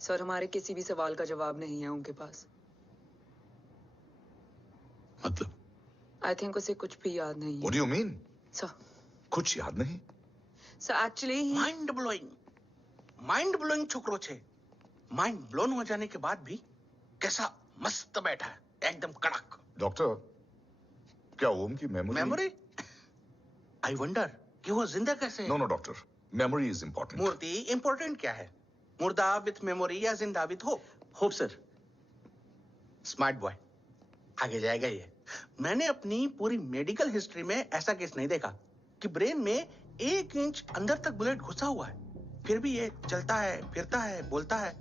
Sir, हमारे किसी भी सवाल का जवाब नहीं है उनके पास। मतलब? आई थिंक उसे कुछ भी याद नहीं है। What do you mean? Sir, कुछ याद नहीं? सर एक्चुअली माइंड ब्लोइंग छोकरो छे। माइंड ब्लोन हो जाने के बाद भी कैसा मस्त बैठा है, एकदम कड़क। डॉक्टर, क्या ओम की मेमोरी? आई वंडर कि वो जिंदा कैसे है? No doctor, memory is important. मूर्ति, इंपॉर्टेंट क्या है? मुर्दा विथ मेमोरी या जिंदा with hope? Hope sir. Smart boy, आगे जाएगा ये। मैंने अपनी पूरी मेडिकल हिस्ट्री में ऐसा केस नहीं देखा कि ब्रेन में 1 इंच अंदर तक बुलेट घुसा हुआ है, फिर भी ये चलता है, फिरता है, बोलता है,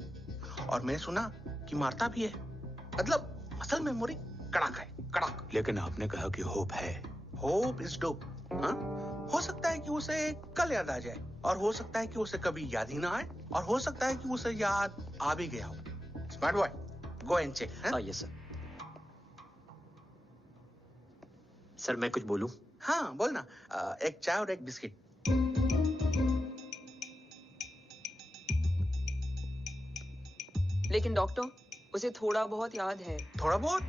और मैंने सुना कि मारता भी है। मतलब असल मेमोरी कड़क है, कड़क। लेकिन आपने कहा कि होप है। Hope is dope. हाँ, हो सकता है कि उसे कल याद आ जाए, और हो सकता है कि उसे कभी याद ही ना आए, और हो सकता है कि उसे याद आ भी गया हो। Smart boy, go and check. Yes sir. Sir मैं कुछ बोलूं? हाँ बोलना। एक चाय और एक बिस्किट। लेकिन डॉक्टर, उसे थोड़ा बहुत याद है। थोड़ा बहुत?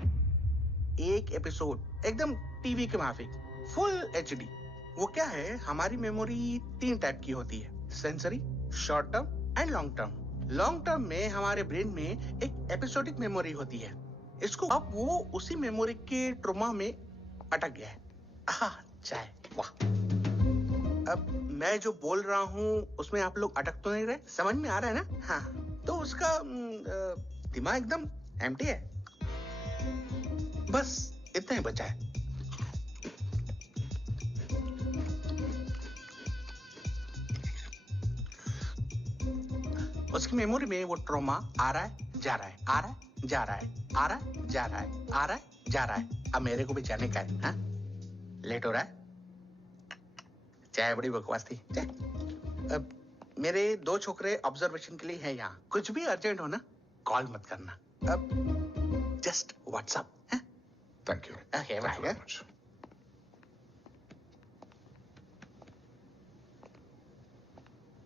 एक एपिसोड एकदम टीवी के माफिक, फुल एचडी। वो क्या है, हमारी मेमोरी 3 टाइप की होती है, sensory, short term and long term. Long term में हमारे ब्रेन में एक एपिसोडिक मेमोरी होती है। इसको अब वो उसी मेमोरी के ट्रॉमा में अटक गया है। चाय, वाह। अब मैं जो बोल रहा हूँ उसमें आप लोग अटक तो नहीं रहे? समझ में आ रहा है ना? हाँ, तो उसका दिमाग एकदम एम्प्टी है। बस इतना ही बचा है। उसकी मेमोरी में वो ट्रॉमा आ रहा है, जा रहा है, आ रहा है, जा रहा है, आ रहा है, जा रहा है, आ रहा है, जा रहा है। अब मेरे को भी जाने का है। हाँ? लेट हो रहा है? चाय बड़ी बकवास थी। चाय। अब मेरे 2 छोकरे ऑब्जर्वेशन के लिए हैं यहाँ। कुछ भी अर्जेंट हो ना, कॉल मत करना। अब just WhatsApp. Thank you. Okay, bye.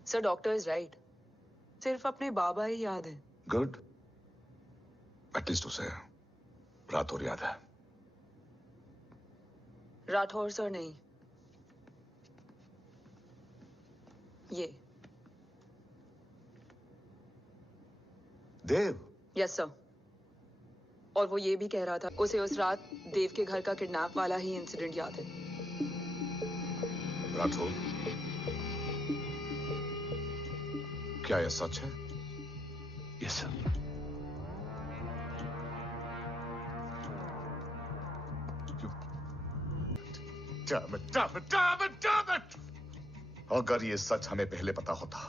Sir, doctor is right. सिर्फ अपने बाबा ही याद है। गुड, एटलीस्ट उसे राठौर याद है। राठौर सर नहीं, ये देव। Yes sir. और वो ये भी कह रहा था उसे उस रात देव के घर का किडनैप वाला ही इंसिडेंट याद है। राठौर, क्या यह सच है? Yes sir. Damn it! अगर ये सच हमें पहले पता होता,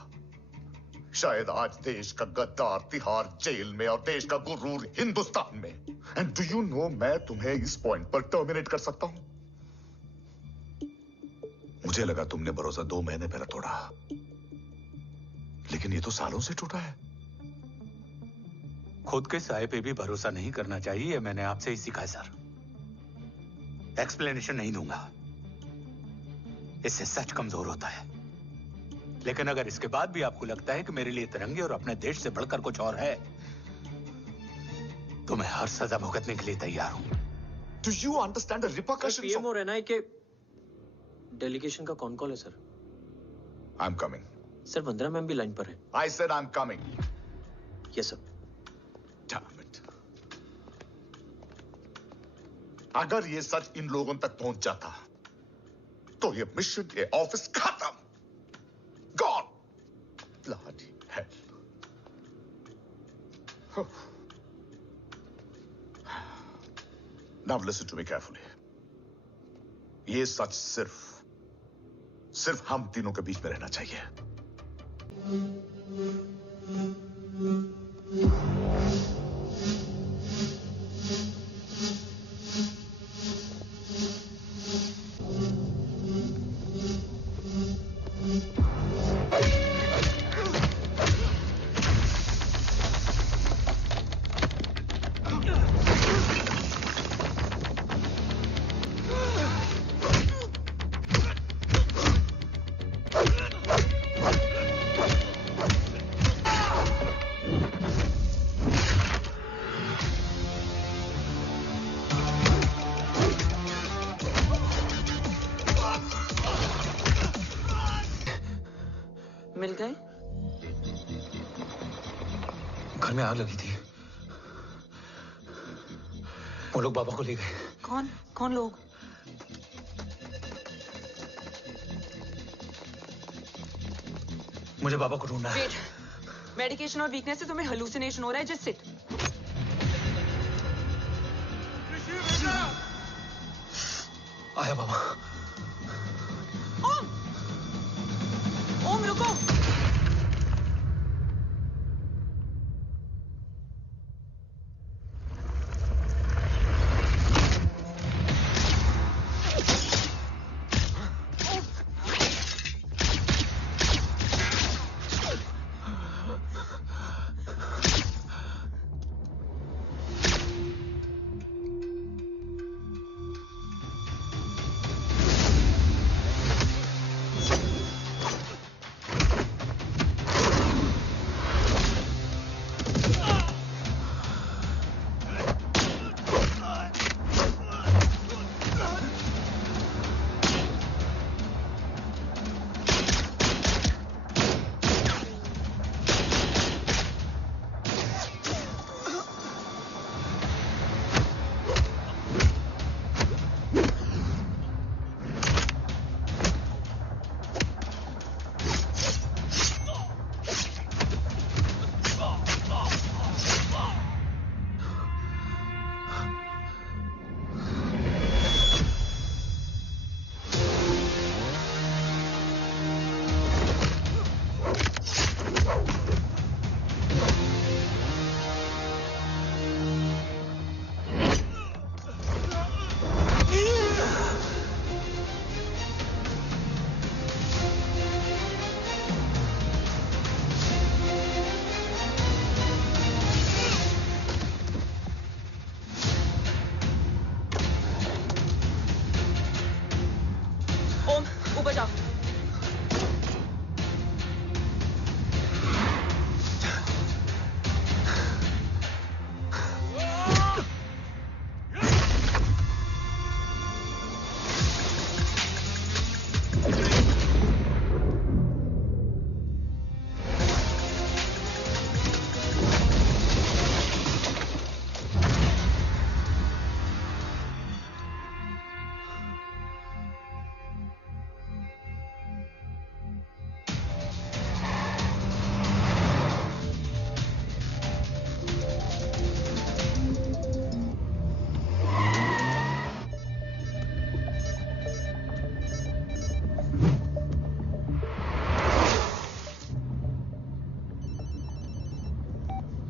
शायद आज देश का गद्दार तिहाड़ जेल में और देश का गुरूर हिंदुस्तान में। एंड डू यू नो, मैं तुम्हें इस पॉइंट पर टर्मिनेट कर सकता हूं। मुझे लगा तुमने भरोसा 2 महीने पहले तोड़ा, लेकिन ये तो सालों से टूटा है। खुद के साए पे भी भरोसा नहीं करना चाहिए, मैंने आपसे ही सीखा है सर। एक्सप्लेनेशन नहीं दूंगा, इससे सच कमजोर होता है। लेकिन अगर इसके बाद भी आपको लगता है कि मेरे लिए तिरंगे और अपने देश से बढ़कर कुछ और है, तो मैं हर सजा भुगतने के लिए तैयार हूं। Do you understand the repercussions? PM और एनआई के डेलीगेशन का कौन कॉल है sir? I'm coming. Sir Vandana ma'am भी लाइन पर है। I said I'm coming. Yes sir. Damn it. अगर ये सच इन लोगों तक पहुंच जाता, तो ये मिशन, ये ऑफिस खत्म। Gone. Bloody hell. Now listen to me carefully. ये सच सिर्फ हम तीनों के बीच में रहना चाहिए। में आग लगी थी। वो लोग बाबा को ले गए। कौन कौन लोग? मुझे बाबा को ढूंढना है। वेट, मेडिकेशन और वीकनेस से तुम्हें हेलुसिनेशन हो रहा है। Just sit. आया बाबा। ओम, ओम रुको। ओम ऊपर जाओ।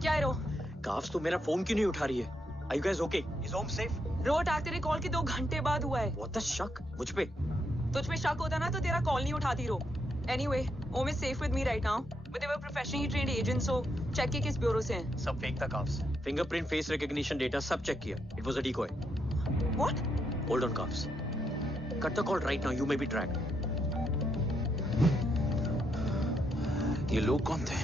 क्या है रो? काफ्स तो मेरा फोन क्यों नहीं उठा रही है? Are you guys okay? Is Om safe? रो अटैक तेरे कॉल के 2 घंटे बाद हुआ है। What the शक? मुझ पे? तुझ पे शक होता ना तो तेरा कॉल नहीं उठाती रो। Anyway, Om is safe with me right now. But they were professionally trained agents, so check के किस ब्यूरो से हैं? सब फेक था carbs. Fingerprint, face recognition data सब चेक किया। It was a decoy. What? Hold on carbs. Cut the call right now. You may be dragged. ये लोग कौन थे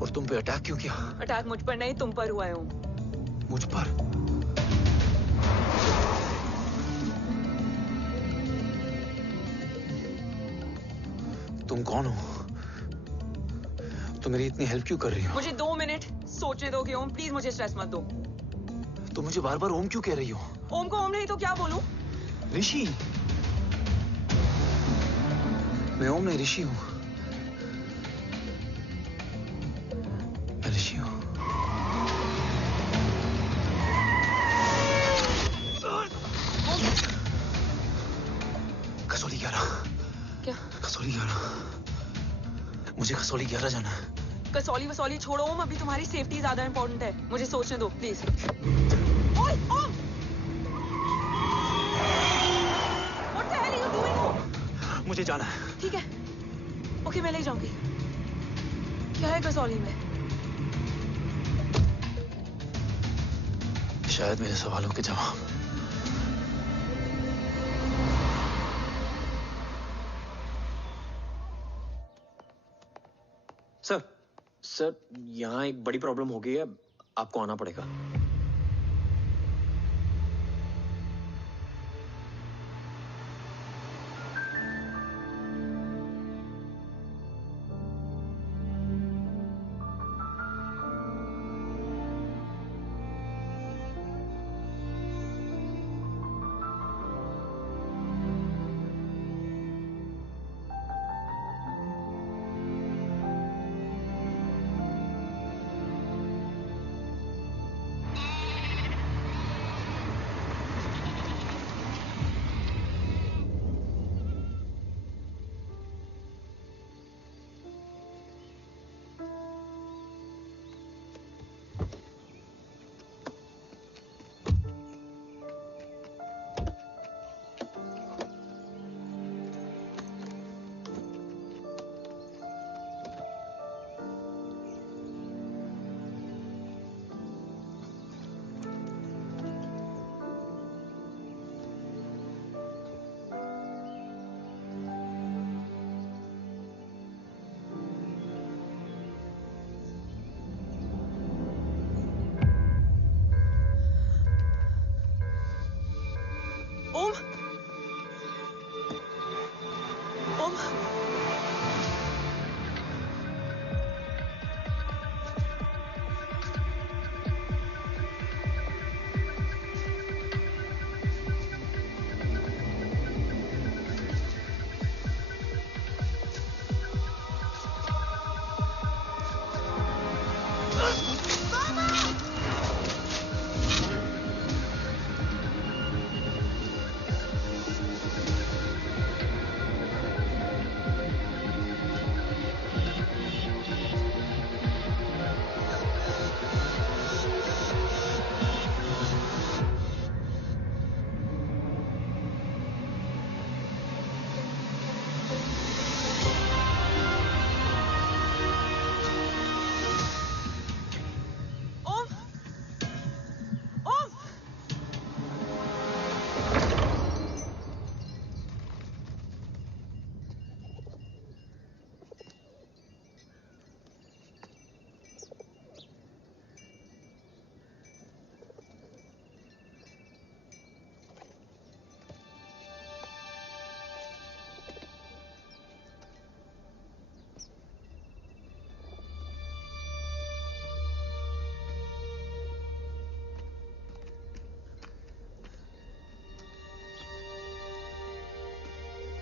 और तुम पे अटैक क्यों किया? अटैक मुझ पर नहीं तुम पर हुआ है ओम। मुझ पर? तुम कौन हो? तुम मेरी इतनी हेल्प क्यों कर रही हो? मुझे 2 मिनट सोचने दोगे ओम? प्लीज मुझे स्ट्रेस मत दो। तुम मुझे बार बार ओम क्यों कह रही हो? ओम को ओम नहीं तो क्या बोलूं? ऋषि। मैं ओम नहीं, ऋषि हूं। मैं ऋषि हूं। कसौली 11। क्या? कसौली 11। मुझे कसौली 11 जाना है। कसौली वसौली छोड़ो ओम, अभी तुम्हारी सेफ्टी ज्यादा इंपॉर्टेंट है। मुझे सोचने दो प्लीज। ओए ओम! What the hell are you doing ओम? मुझे जाना है। ठीक है, ओके मैं ले जाऊंगी। क्या है कसौली में? शायद मेरे सवालों के जवाब। सर यहाँ एक बड़ी प्रॉब्लम हो गई है। आपको आना पड़ेगा।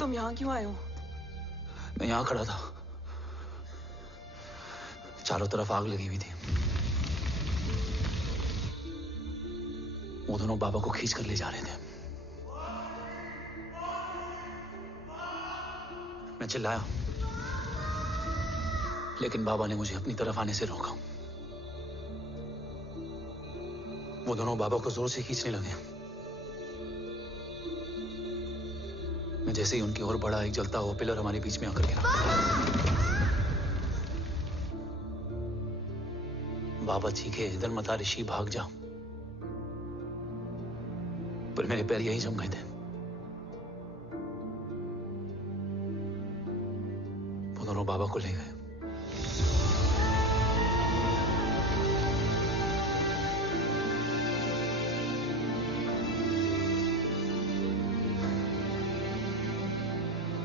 तुम यहाँ क्यों आए हो? मैं यहाँ खड़ा था, चारों तरफ आग लगी हुई थी। वो दोनों बाबा को खींच कर ले जा रहे थे। मैं चिल्लाया, लेकिन बाबा ने मुझे अपनी तरफ आने से रोका। वो दोनों बाबा को जोर से खींचने लगे। मैं जैसे ही उनकी ओर बढ़ा, एक जलता हुआ पिलर हमारे बीच में आकर गिरा। बाबा चीखे, इधर मत आ ऋषि, भाग जा। पर मेरे पैर यहीं जम गए थे। वो दोनों बाबा को ले गए।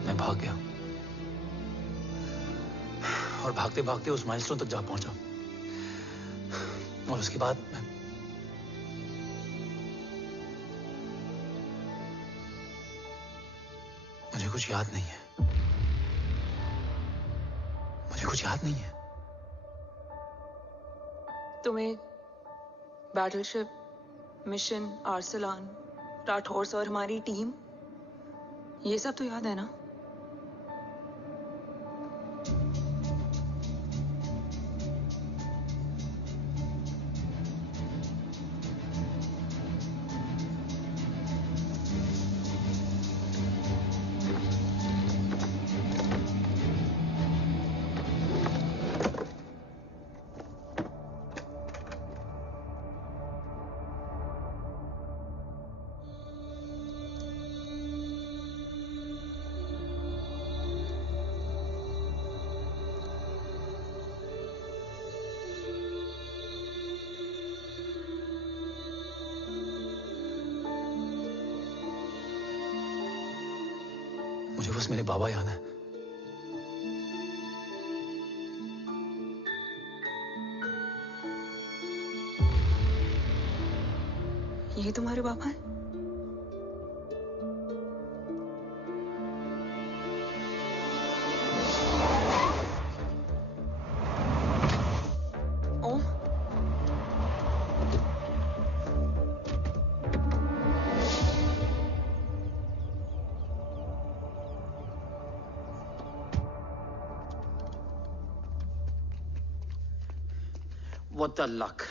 मैं भाग गया और भागते भागते उस माइलस्टोन तक जा पहुंचा। और उसके बाद मुझे कुछ याद नहीं है। मुझे कुछ याद नहीं है। तुम्हें बैटलशिप, मिशन, आर्सलान, राठौर और हमारी टीम, ये सब तो याद है ना? मुझे बस मेरे बाबा याद है। ये तुम्हारे बाबा हैं? ओम, What the luck?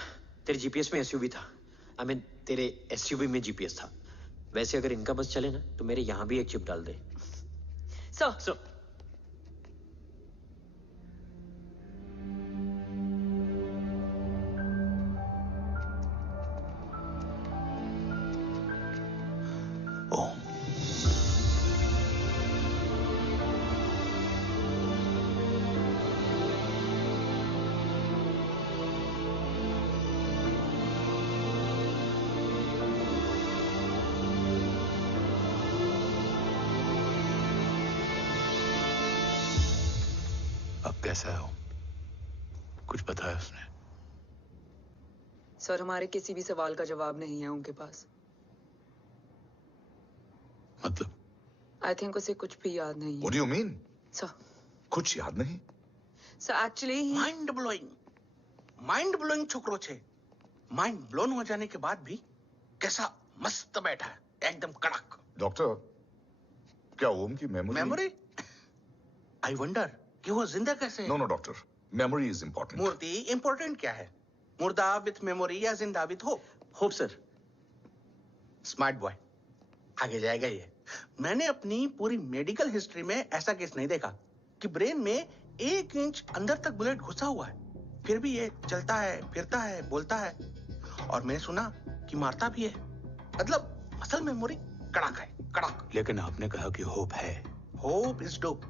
तेरे जीपीएस में एसयूवी था। I mean, तेरे एसयूवी में जीपीएस था। वैसे अगर इनका बस चले ना, तो मेरे यहाँ भी एक चिप डाल दे। सर। ओम, अब कैसा है? कुछ बताया उसने? सर, हमारे किसी भी सवाल का जवाब नहीं है उनके पास। मतलब? आई थिंक उसे कुछ भी याद नहीं है। What do you mean? Sir, कुछ याद नहीं? सर एक्चुअली माइंड ब्लोइंग छोकरो छे। माइंड ब्लोन हो जाने के बाद भी कैसा मस्त बैठा है, एकदम कड़क। डॉक्टर, क्या ओम की मेमोरी? आई वंडर कि वो जिंदा कैसे है? No doctor, memory is important. मूर्ति इंपॉर्टेंट क्या है? मुर्दा विथ मेमोरी या जिंदा with hope? Hope sir. Smart boy, आगे जाएगा ये। मैंने अपनी पूरी मेडिकल हिस्ट्री में ऐसा केस नहीं देखा कि ब्रेन में 1 इंच अंदर तक बुलेट घुसा हुआ है, फिर भी ये चलता है, फिरता है, बोलता है, और मैंने सुना कि मारता भी है। मतलब असल मेमोरी कड़क है, कड़क। लेकिन आपने कहा कि होप है। Hope is dope.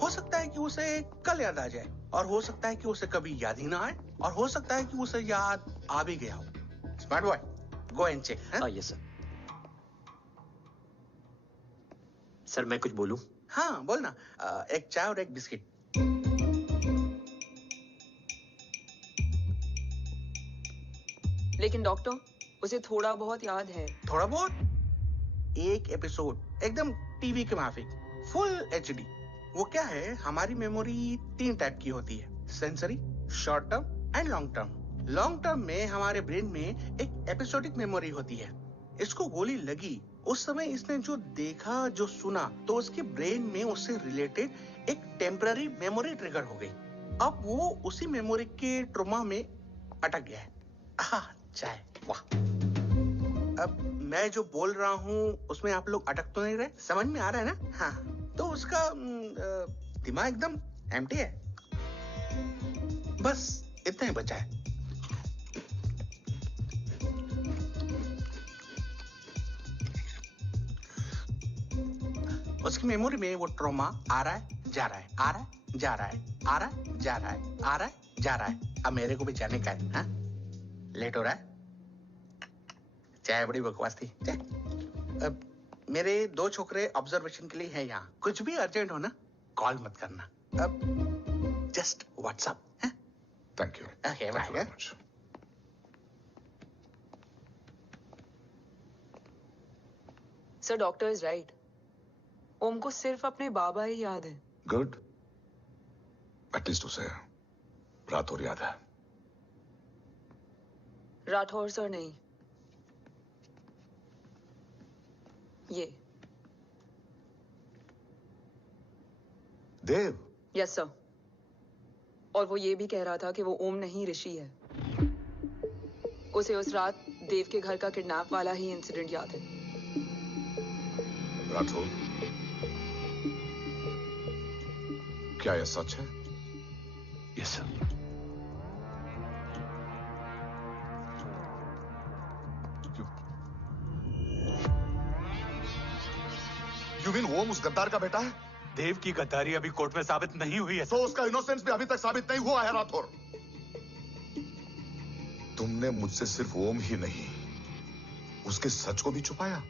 हो सकता है कि उसे कल याद आ जाए, और हो सकता है कि उसे कभी याद ही ना आए, और हो सकता है कि उसे याद आ भी गया हो। Smart boy, go and check. Yes sir. Sir मैं कुछ बोलूं? हाँ बोलना। एक चाय और एक बिस्किट। लेकिन डॉक्टर, उसे थोड़ा बहुत याद है। थोड़ा बहुत? एक एपिसोड एकदम टीवी के माफिक, फुल एचडी। वो क्या है, हमारी मेमोरी 3 टाइप की होती है, sensory, short term and long term. Long term में हमारे ब्रेन में एक एपिसोडिक मेमोरी होती है। इसको गोली लगी, उस समय इसने जो देखा, जो सुना, तो उसके ब्रेन में उससे रिलेटेड एक टेम्पररी मेमोरी ट्रिगर हो गई। अब वो उसी मेमोरी के ट्रॉमा में अटक गया है। चाय, वाह। अब मैं जो बोल रहा हूँ उसमें आप लोग अटक तो नहीं रहे? समझ में आ रहा है ना? हाँ, तो उसका दिमाग एकदम एम्प्टी है। बस इतना ही बचा है। उसकी मेमोरी में वो ट्रॉमा आ रहा है, जा रहा है, आ रहा है, जा रहा है, आ रहा है, जा रहा है, आ रहा है, जा रहा है। अब मेरे को भी जाने का है। हाँ, लेट हो रहा है। चाय बड़ी बकवास थी। चाय। अब मेरे 2 छोकरे ऑब्जर्वेशन के लिए हैं यहाँ। कुछ भी अर्जेंट हो ना, कॉल मत करना। अब just WhatsApp. Thank you. Okay, bye. Sir, doctor is right. Om को सिर्फ अपने बाबा ही याद है। गुड। एटलीस्ट उसे राठौर याद है। राठौर सर नहीं, ये देव। Yes sir. और वो ये भी कह रहा था कि वो ओम नहीं, ऋषि है। उसे उस रात देव के घर का किडनैप वाला ही इंसिडेंट याद है। राठौर, क्या यह सच है? Yes sir. यू मीन ओम उस गद्दार का बेटा है? देव की गद्दारी अभी कोर्ट में साबित नहीं हुई है तो उसका इनोसेंस भी अभी तक साबित नहीं हुआ है राठौर। तुमने मुझसे सिर्फ ओम ही नहीं, उसके सच को भी छुपाया।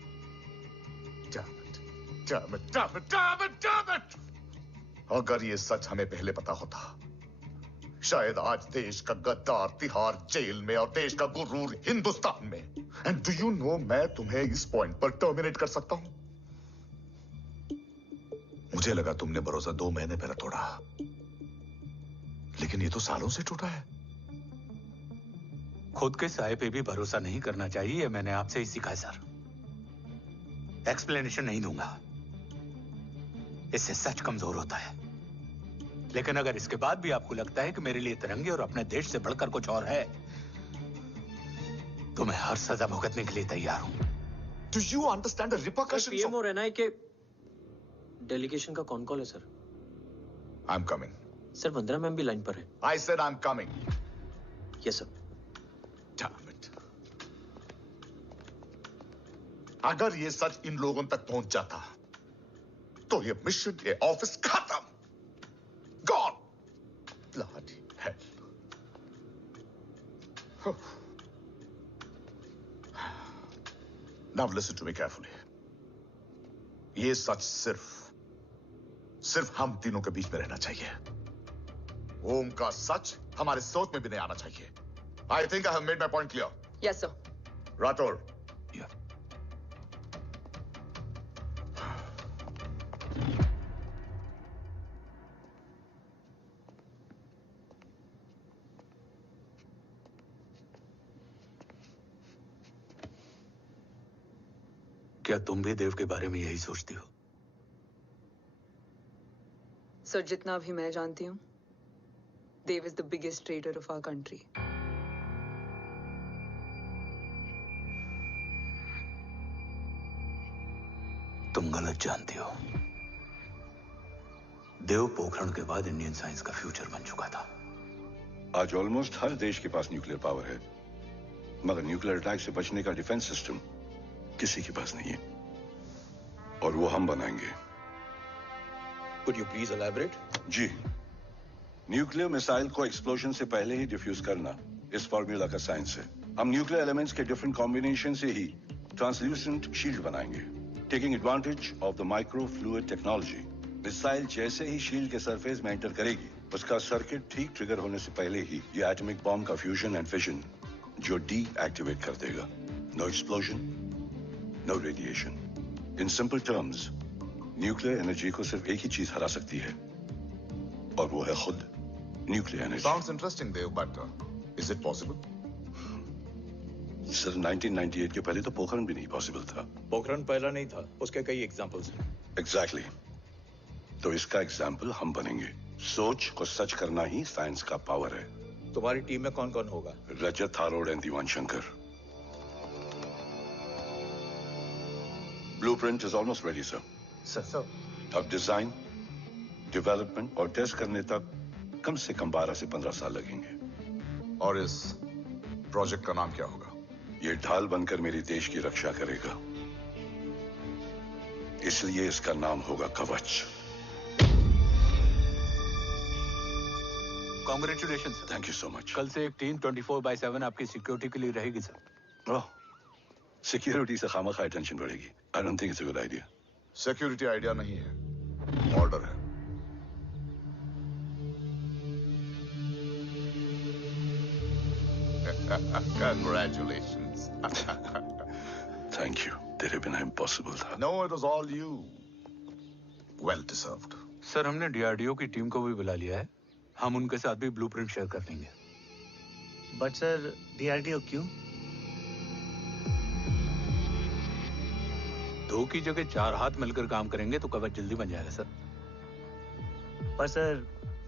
Damn it! अगर ये सच हमें पहले पता होता, शायद आज देश का गद्दार तिहाड़ जेल में और देश का गुरूर हिंदुस्तान में। एंड डू यू नो, मैं तुम्हें इस पॉइंट पर टर्मिनेट कर सकता हूं। मुझे लगा तुमने भरोसा 2 महीने पहले तोड़ा, लेकिन ये तो सालों से टूटा है। खुद के साये पे भी भरोसा नहीं करना चाहिए, मैंने आपसे ही सीखा है सर। एक्सप्लेनेशन नहीं दूंगा, इससे सच कमजोर होता है। लेकिन अगर इसके बाद भी आपको लगता है कि मेरे लिए तिरंगे और अपने देश से बढ़कर कुछ और है, तो मैं हर सजा भुगतने के लिए तैयार हूं। Do you understand the repercussions? PM और एनआई के डेलीगेशन का कौन कॉल है sir? I'm coming. Sir, Vandana ma'am भी लाइन पर है। I said I'm coming. Yes sir. Damn it. अगर ये सच इन लोगों तक पहुंच जाता, तो ये मिशन, ये ऑफिस खत्म। Gone. Bloody hell. Now listen to me carefully. ये सच सिर्फ हम तीनों के बीच में रहना चाहिए। ओम का सच हमारे सोच में भी नहीं आना चाहिए। I think I have made my point clear. Yes sir. Rathore. Yeah. क्या तुम भी देव के बारे में यही सोचती हो? सर, जितना भी मैं जानती हूँ, Dev is the biggest trader of our country. तुम गलत जानती हो। देव पोखरण के बाद इंडियन साइंस का फ्यूचर बन चुका था। आज ऑलमोस्ट हर देश के पास न्यूक्लियर पावर है, मगर न्यूक्लियर अटैक से बचने का डिफेंस सिस्टम किसी के पास नहीं है, और वो हम बनाएंगे। Could you please elaborate? जी, न्यूक्लियर मिसाइल को एक्सप्लोजन से पहले ही डिफ्यूज करना इस फॉर्मूला का साइंस है। हम न्यूक्लियर एलिमेंट्स के डिफरेंट कॉम्बिनेशन से ही ट्रांसल्यूसेंट शील्ड बनाएंगे, taking advantage of the micro fluid technology. Missile जैसे ही शील्ड के सरफेस में एंटर करेगी, उसका सर्किट ठीक ट्रिगर होने से पहले ही ये एटॉमिक बॉम्ब का फ्यूजन एंड फिशन जो डीएक्टिवेट कर देगा। No explosion, no radiation. In simple terms, nuclear energy को सिर्फ एक ही चीज हरा सकती है, और वो है खुद nuclear energy. Sounds interesting, Dev, but is it possible? Sir 1998 के पहले तो पोखरण भी नहीं पॉसिबल था। पोखरण पहला नहीं था, उसके कई एग्जांपल्स हैं। एग्जैक्टली। तो इसका एग्जाम्पल हम बनेंगे। सोच को सच करना ही साइंस का पावर है। तुम्हारी टीम में कौन कौन होगा? Rajat Tharod and Diwan Shankar. Blueprint is almost ready sir. Sir अब डिजाइन, डेवलपमेंट और टेस्ट करने तक कम से कम 12 से 15 साल लगेंगे। और इस प्रोजेक्ट का नाम क्या होगा? ये ढाल बनकर मेरे देश की रक्षा करेगा, इसलिए इसका नाम होगा कवच। Congratulation sir. Thank you so much. कल से एक टीम 24/7 आपकी सिक्योरिटी के लिए रहेगी सर। ओह, सिक्योरिटी से खामखा टेंशन बढ़ेगी। I don't think it's a good idea. Security idea नहीं है, ऑर्डर है। Congratulations. Thank you. तेरे बिना इम्पॉसिबल था। No, it was all you. Well deserved. Sir हमने डीआरडीओ की टीम को भी बुला लिया है, हम उनके साथ भी ब्लूप्रिंट शेयर कर लेंगे। बट सर डीआरडीओ क्यों? 2 की जगह 4 हाथ मिलकर काम करेंगे तो कवच जल्दी बन जाएगा सर। पर सर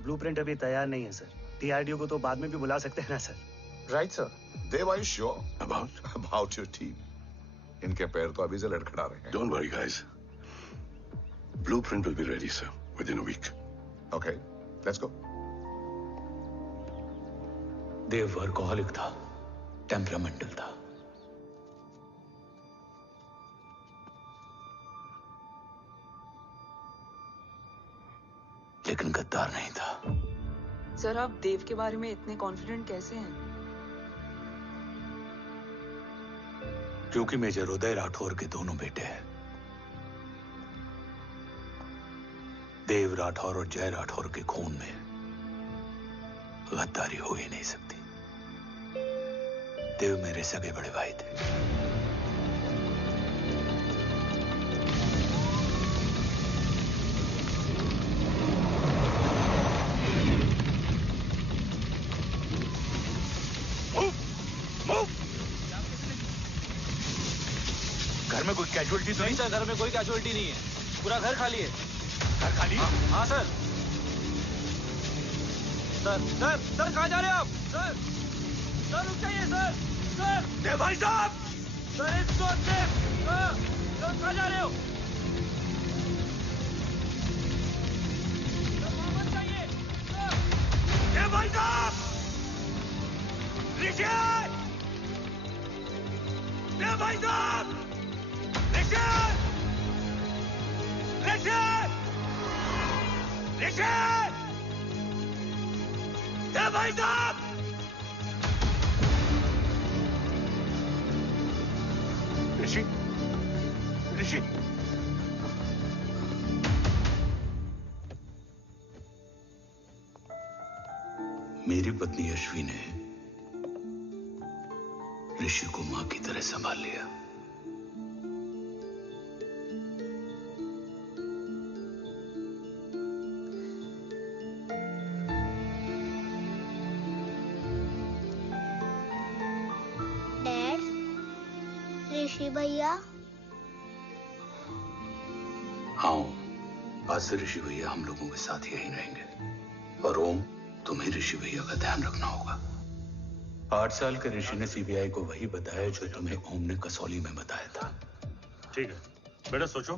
ब्लूप्रिंट अभी तैयार नहीं है सर। डीआरडीओ को तो बाद में भी बुला सकते हैं ना sir? Right, sir. Dev, are you sure about your team? इनके पैर तो अभी से लड़खड़ा रहे हैं। Don't worry, guys. Blueprint will be ready, sir, within a week. Okay, let's go. Dev workaholic था, टेम्परामेंटल था। लेकिन गद्दार नहीं था। सर आप देव के बारे में इतने कॉन्फिडेंट कैसे हैं? क्योंकि मेजर उदय राठौर के दोनों बेटे हैं। देव राठौर और जय राठौर के खून में गद्दारी हो ही नहीं सकती। देव मेरे सगे बड़े भाई थे। घर में कोई कैजुअलिटी तो नहीं? सर घर में कोई कैजुअलिटी नहीं है, पूरा घर खाली है। घर खाली? हाँ सर। सर सर सर कहाँ जा रहे हो आप? सर सर रुक जाइए सर। सर देव भाई साहब! सर इसको सर कहाँ जा रहे हो? सर वापस जाइए सर। देव भाई साहब! ऋषि! देव भाई साहब! ऋषि! ऋषि! ऋषि! देव भाई साहब! ऋषि! ऋषि! मेरी पत्नी अश्वी ने ऋषि को मां की तरह संभाल लिया। डैड, ऋषि भैया। हाँ, आज से ऋषि भैया हम लोगों के साथ यहीं रहेंगे। और ओम, तुम्हें ऋषि भैया का ध्यान रखना होगा। 8 साल के ऋषि ने सीबीआई को वही बताया जो तुम्हें ओम ने कसौली में बताया था। ठीक है बेटा, सोचो,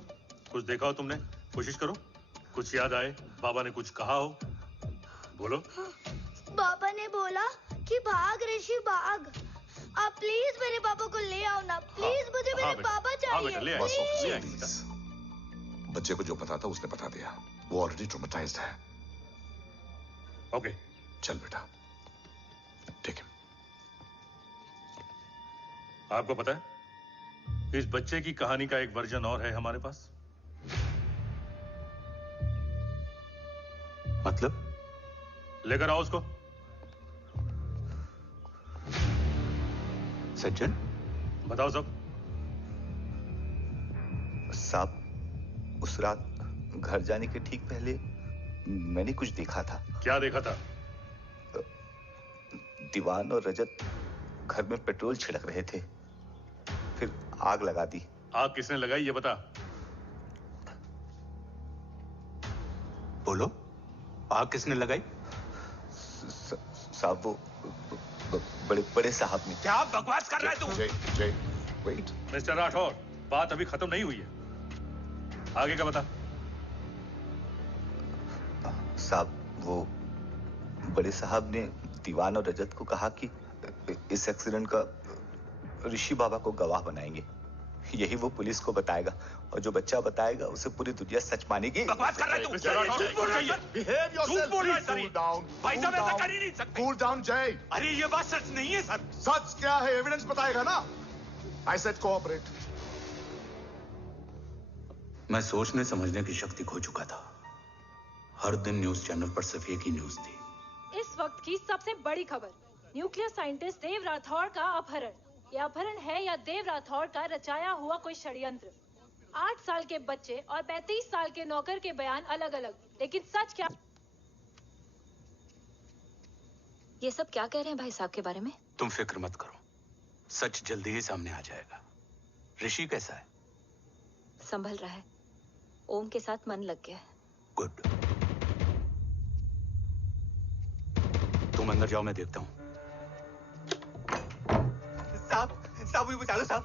कुछ देखा हो तुमने, कोशिश करो, कुछ याद आए, बाबा ने कुछ कहा हो, बोलो। पापा ने बोला कि भाग ऋषि भाग। आप प्लीज मेरे पापा को ले आओ ना, प्लीज। मुझे मेरे पापा चाहिए। ले बस आए। प्लीज। बच्चे को जो पता था उसने बता दिया। वो ऑलरेडी ट्रॉमेटाइज्ड है। ओके, चल बेटा, ठीक है। आपको पता है इस बच्चे की कहानी का एक वर्जन और है हमारे पास। मतलब? लेकर आओ उसको। सज्जन, बताओ सब। साहब, उस रात घर जाने के ठीक पहले मैंने कुछ देखा था। क्या देखा था? दीवान और रजत घर में पेट्रोल छिड़क रहे थे, फिर आग लगा दी। आग किसने लगाई ये बता। बोलो, आग किसने लगाई? साहब वो बड़े बड़े साहब ने। क्या बकवास कर रहा है तू? जय वेट। मिस्टर राठौर, बात अभी खत्म नहीं हुई है, आगे का बता। साहब वो बड़े साहब ने दीवान और रजत को कहा कि इस एक्सीडेंट का ऋषि बाबा को गवाह बनाएंगे, यही वो पुलिस को बताएगा, और जो बच्चा बताएगा उसे पूरी दुनिया सच मानेगी। बकवास कर रहा है तू? झूठ बोल रही है। Behave yourself, झूठ बोल रहा है please, cool down, भाई साहब cool ऐसा down. कर ही नहीं सकते। Cool down, जय। अरे ये बात सच नहीं है सर। सच क्या है? एविडेंस बताएगा ना। I said cooperate. मैं सोचने समझने की शक्ति खो चुका था। हर दिन न्यूज चैनल पर सिर्फ एक ही न्यूज थी। इस वक्त की सबसे बड़ी खबर, न्यूक्लियर साइंटिस्ट देव राठौड़ का अपहरण। यह अपहरण है या देव राठौड़ का रचाया हुआ कोई षड्यंत्र। 8 साल के बच्चे और 35 साल के नौकर के बयान अलग अलग, लेकिन सच क्या? ये सब क्या कह रहे हैं भाई साहब के बारे में? तुम फिक्र मत करो, सच जल्दी ही सामने आ जाएगा। ऋषि कैसा है? संभल रहा है, ओम के साथ मन लग गया है। गुड। तुम अंदर जाओ, मैं देखता हूँ। साहब मुझे बचा लो साहब।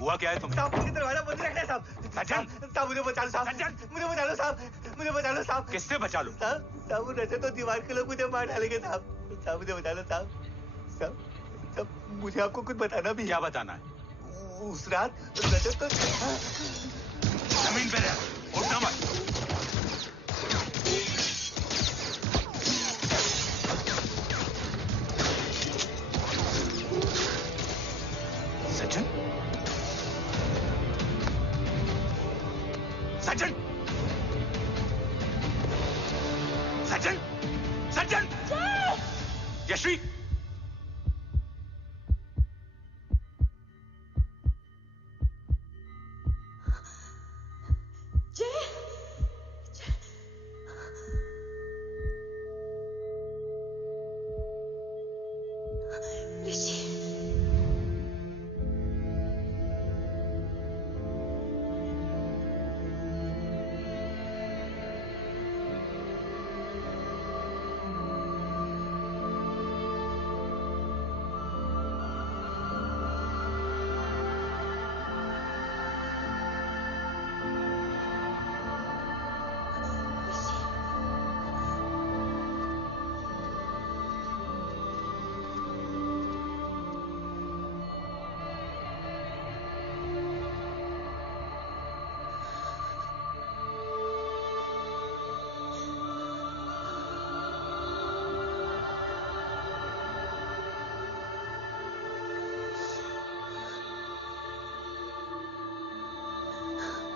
हुआ क्या है तुम? साहब मुझे दरवाजा बंद रखना है साहब। सज्जन, साहब मुझे बचा लो साहब। सज्जन, मुझे बचा लो साहब। मुझे बचा लो साहब। किससे बचा लो? साहब रजत तो दीवार के लोग मुझे मार डालेंगे साहब। साहब मुझे बचा लो साहब। साहब मुझे आपको कुछ बताना भी है। क्या बताना है? उस रात रजत तो जमीन पे रह, उठना मत। सज्जन, सज्जन, सज्जन, सज्जन, यश्वी,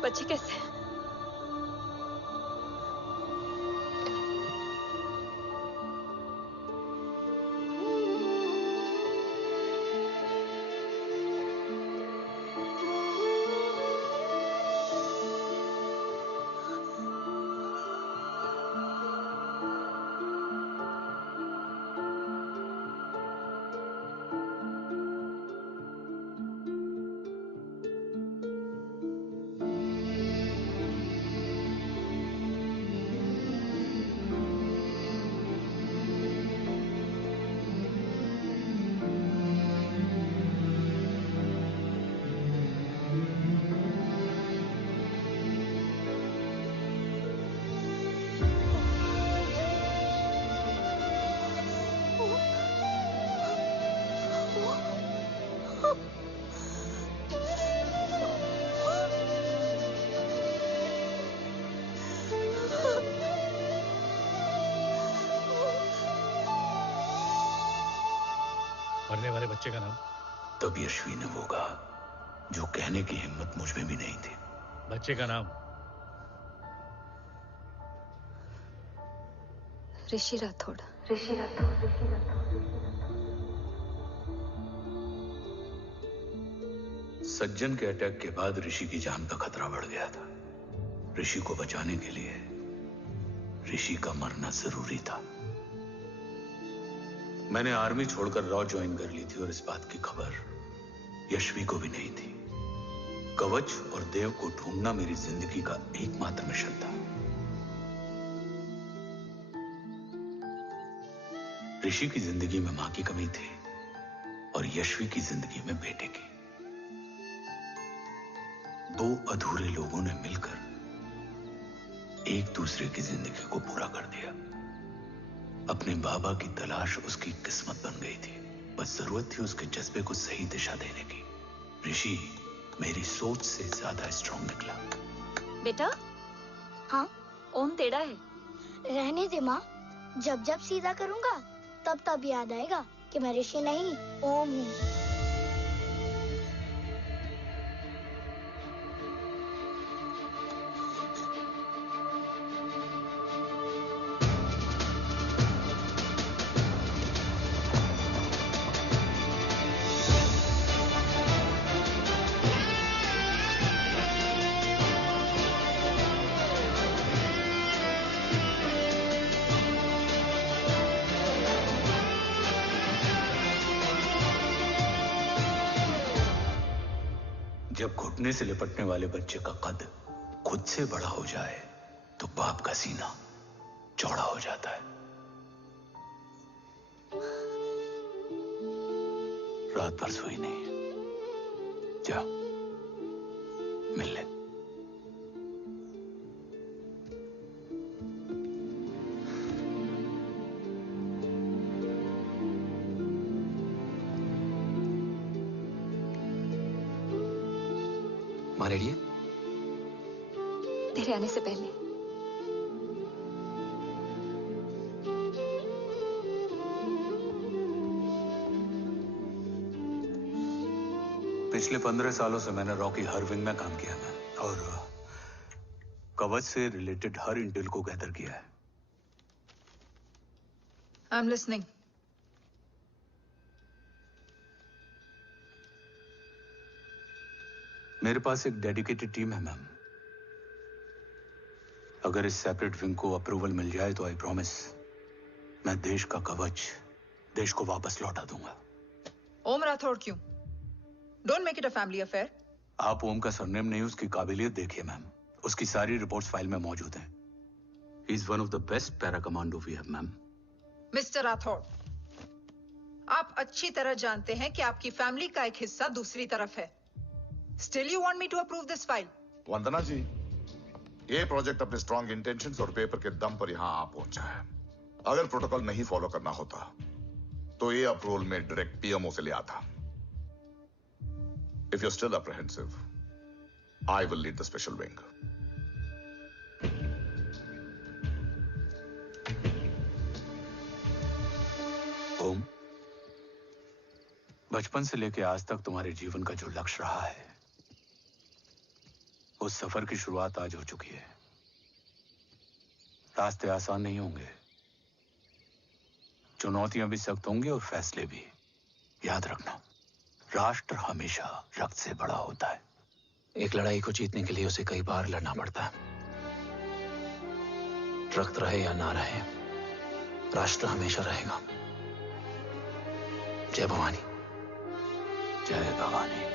बच्चे कैसे हैं? मरने वाले बच्चे का नाम? तब यश्वी ने वो कहा जो कहने की हिम्मत मुझ में भी नहीं थी। बच्चे का नाम? ऋषि राठौड़। सज्जन के अटैक के बाद ऋषि की जान का खतरा बढ़ गया था। ऋषि को बचाने के लिए ऋषि का मरना जरूरी था। मैंने आर्मी छोड़कर रॉ ज्वाइन कर ली थी और इस बात की खबर यशवी को भी नहीं थी। कवच और देव को ढूंढना मेरी जिंदगी का एकमात्र मिशन था। ऋषि की जिंदगी में मां की कमी थी और यशवी की जिंदगी में बेटे की। दो अधूरे लोगों ने मिलकर एक दूसरे की जिंदगी को पूरा कर दिया। अपने बाबा की तलाश उसकी किस्मत बन गई थी, बस जरूरत थी उसके जज्बे को सही दिशा देने की। ऋषि मेरी सोच से ज्यादा स्ट्रांग निकला। बेटा, हाँ ओम टेढ़ा है। रहने दे माँ, जब जब सीधा करूँगा तब तब याद आएगा कि मैं ऋषि नहीं ओम हूँ। जब घुटने से लिपटने वाले बच्चे का कद खुद से बड़ा हो जाए तो बाप का सीना चौड़ा हो जाता है। रात भर सोई नहीं। जा मिल ले। माँ रेडी है? तेरे आने से पहले। पिछले 15 सालों से मैंने रॉकी हर विंग में काम किया है और कवच से रिलेटेड हर इंटेल को गैदर किया है। I am listening. मेरे पास एक डेडिकेटेड टीम है मैम। अगर इस सेपरेट विंग को अप्रूवल मिल जाए तो आई प्रॉमिस मैं देश का कवच देश को वापस लौटा दूंगा। ओम राठौड़ क्यों? Don't make it a family affair. आप ओम का सरनेम नहीं, उसकी काबिलियत देखिए मैम। उसकी सारी रिपोर्ट्स फाइल में मौजूद हैं। He is one of the best para commando we have ma'am. Mister Rathore, आप अच्छी तरह जानते हैं कि आपकी फैमिली का एक हिस्सा दूसरी तरफ है। Still you want me to approve this file? वंदना जी, ये प्रोजेक्ट अपने स्ट्रॉन्ग इंटेंशंस और पेपर के दम पर यहाँ आ पहुंचा है। अगर प्रोटोकॉल नहीं फॉलो करना होता तो ये अप्रूवल में डायरेक्ट पीएमओ से ले आता। If you're still apprehensive, I will lead the special wing. ओम, बचपन से लेकर आज तक तुम्हारे जीवन का जो लक्ष्य रहा है उस सफर की शुरुआत आज हो चुकी है। रास्ते आसान नहीं होंगे, चुनौतियां भी सख्त होंगी और फैसले भी। याद रखना, राष्ट्र हमेशा रक्त से बड़ा होता है। एक लड़ाई को जीतने के लिए उसे कई बार लड़ना पड़ता है। रक्त रहे या ना रहे, राष्ट्र हमेशा रहेगा। जय भवानी। जय भवानी।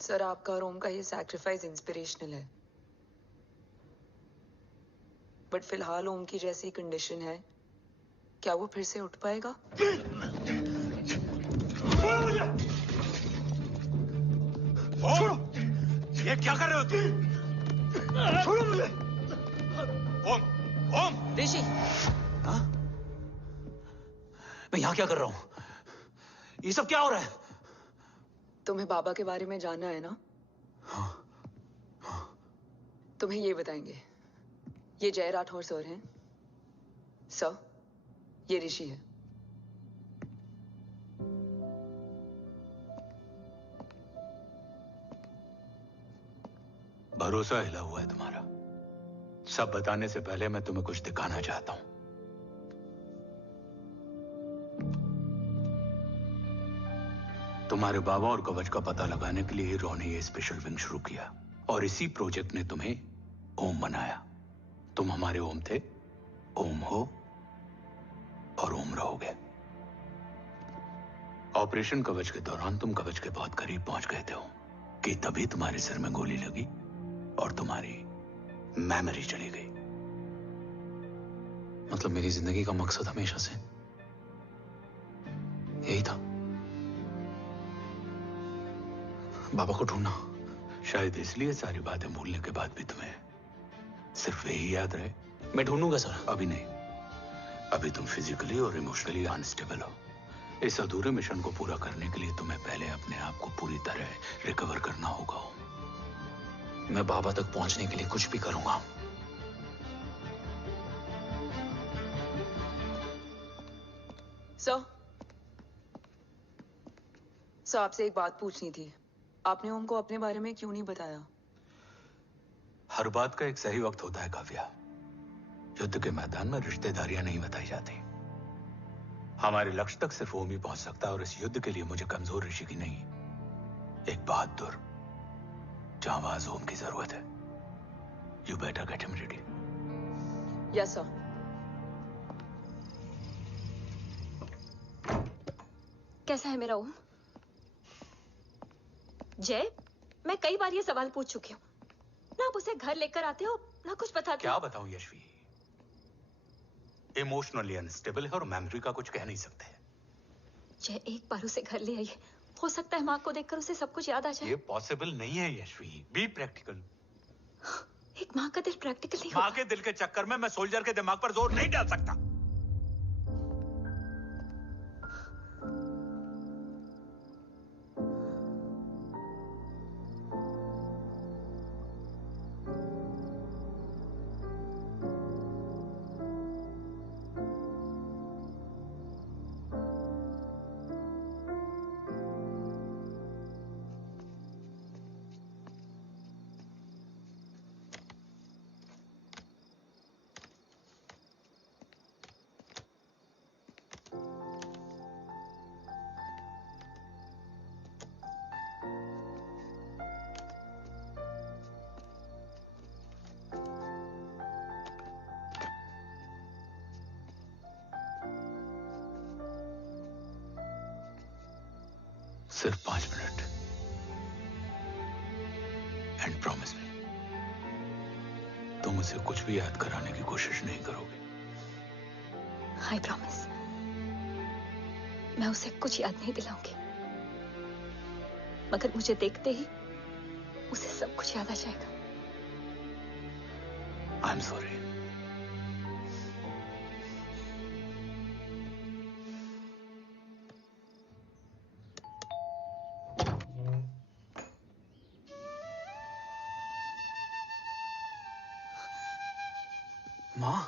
सर, आपका और ओम का ये सैक्रिफाइस इंस्पिरेशनल है, बट फिलहाल ओम की जैसी कंडीशन है, क्या वो फिर से उठ पाएगा? छोड़ो! ये क्या कर रहे हो तुम? छोड़ो मुझे! ओम! ओम! ऋषि! हाँ? मैं यहाँ क्या कर रहा हूँ? ये सब क्या हो रहा है? तुम्हें बाबा के बारे में जानना है ना? तुम्हें ये बताएंगे। ये जय राठौर सर हैं। सर, ये ऋषि है। भरोसा हिला हुआ है तुम्हारा। सब बताने से पहले मैं तुम्हें कुछ दिखाना चाहता हूं। तुम्हारे बाबा और कवच का पता लगाने के लिए ही रॉ ने ये स्पेशल विंग शुरू किया और इसी प्रोजेक्ट ने तुम्हें ओम बनाया। तुम हमारे ओम थे, ओम हो और ओम रहोगे। ऑपरेशन कवच के दौरान तुम कवच के बहुत करीब पहुंच गए थे कि तभी तुम्हारे सिर में गोली लगी और तुम्हारी मेमोरी चली गई। मतलब मेरी जिंदगी का मकसद हमेशा से यही था, बाबा को ढूंढना। शायद इसलिए सारी बातें भूलने के बाद भी तुम्हें सिर्फ यही याद रहे। मैं ढूंढूंगा सर। अभी नहीं, अभी तुम फिजिकली और इमोशनली अनस्टेबल हो। इस अधूरे मिशन को पूरा करने के लिए तुम्हें पहले अपने आप को पूरी तरह रिकवर करना होगा। मैं बाबा तक पहुंचने के लिए कुछ भी करूंगा। सर आपसे एक बात पूछनी थी। आपने ओम को अपने बारे में क्यों नहीं बताया? हर बात का एक सही वक्त होता है काव्या। युद्ध के मैदान में रिश्तेदारियां नहीं बताई जाती। हमारे लक्ष्य तक सिर्फ ओम ही पहुंच सकता है और इस युद्ध के लिए मुझे कमजोर ऋषि की नहीं, एक बहादुर जांबाज ओम की जरूरत है। You better get him ready. Yes sir. कैसा है मेरा ओम? जय, मैं कई बार ये सवाल पूछ चुकी हूँ। ना आप उसे घर लेकर आते हो, ना कुछ बताते हो। क्या बताऊं यशवी, इमोशनली अनस्टेबल है और मेमोरी का कुछ कह नहीं सकते। जय, एक बार उसे घर ले आइए। हो सकता है माँ को देखकर उसे सब कुछ याद आ जाए। ये पॉसिबल नहीं है यशवी। Be practical. एक माँ का दिल प्रैक्टिकल नहीं माँ के दिल के चक्कर में मैं सोल्जर के दिमाग पर जोर नहीं डाल सकता। सिर्फ 5 मिनट। एंड प्रॉमिस मी, तुम उसे कुछ भी याद कराने की कोशिश नहीं करोगे। आई प्रॉमिस, मैं उसे कुछ याद नहीं दिलाऊंगी, मगर मुझे देखते ही उसे सब कुछ याद आ जाएगा। I am sorry. माँ,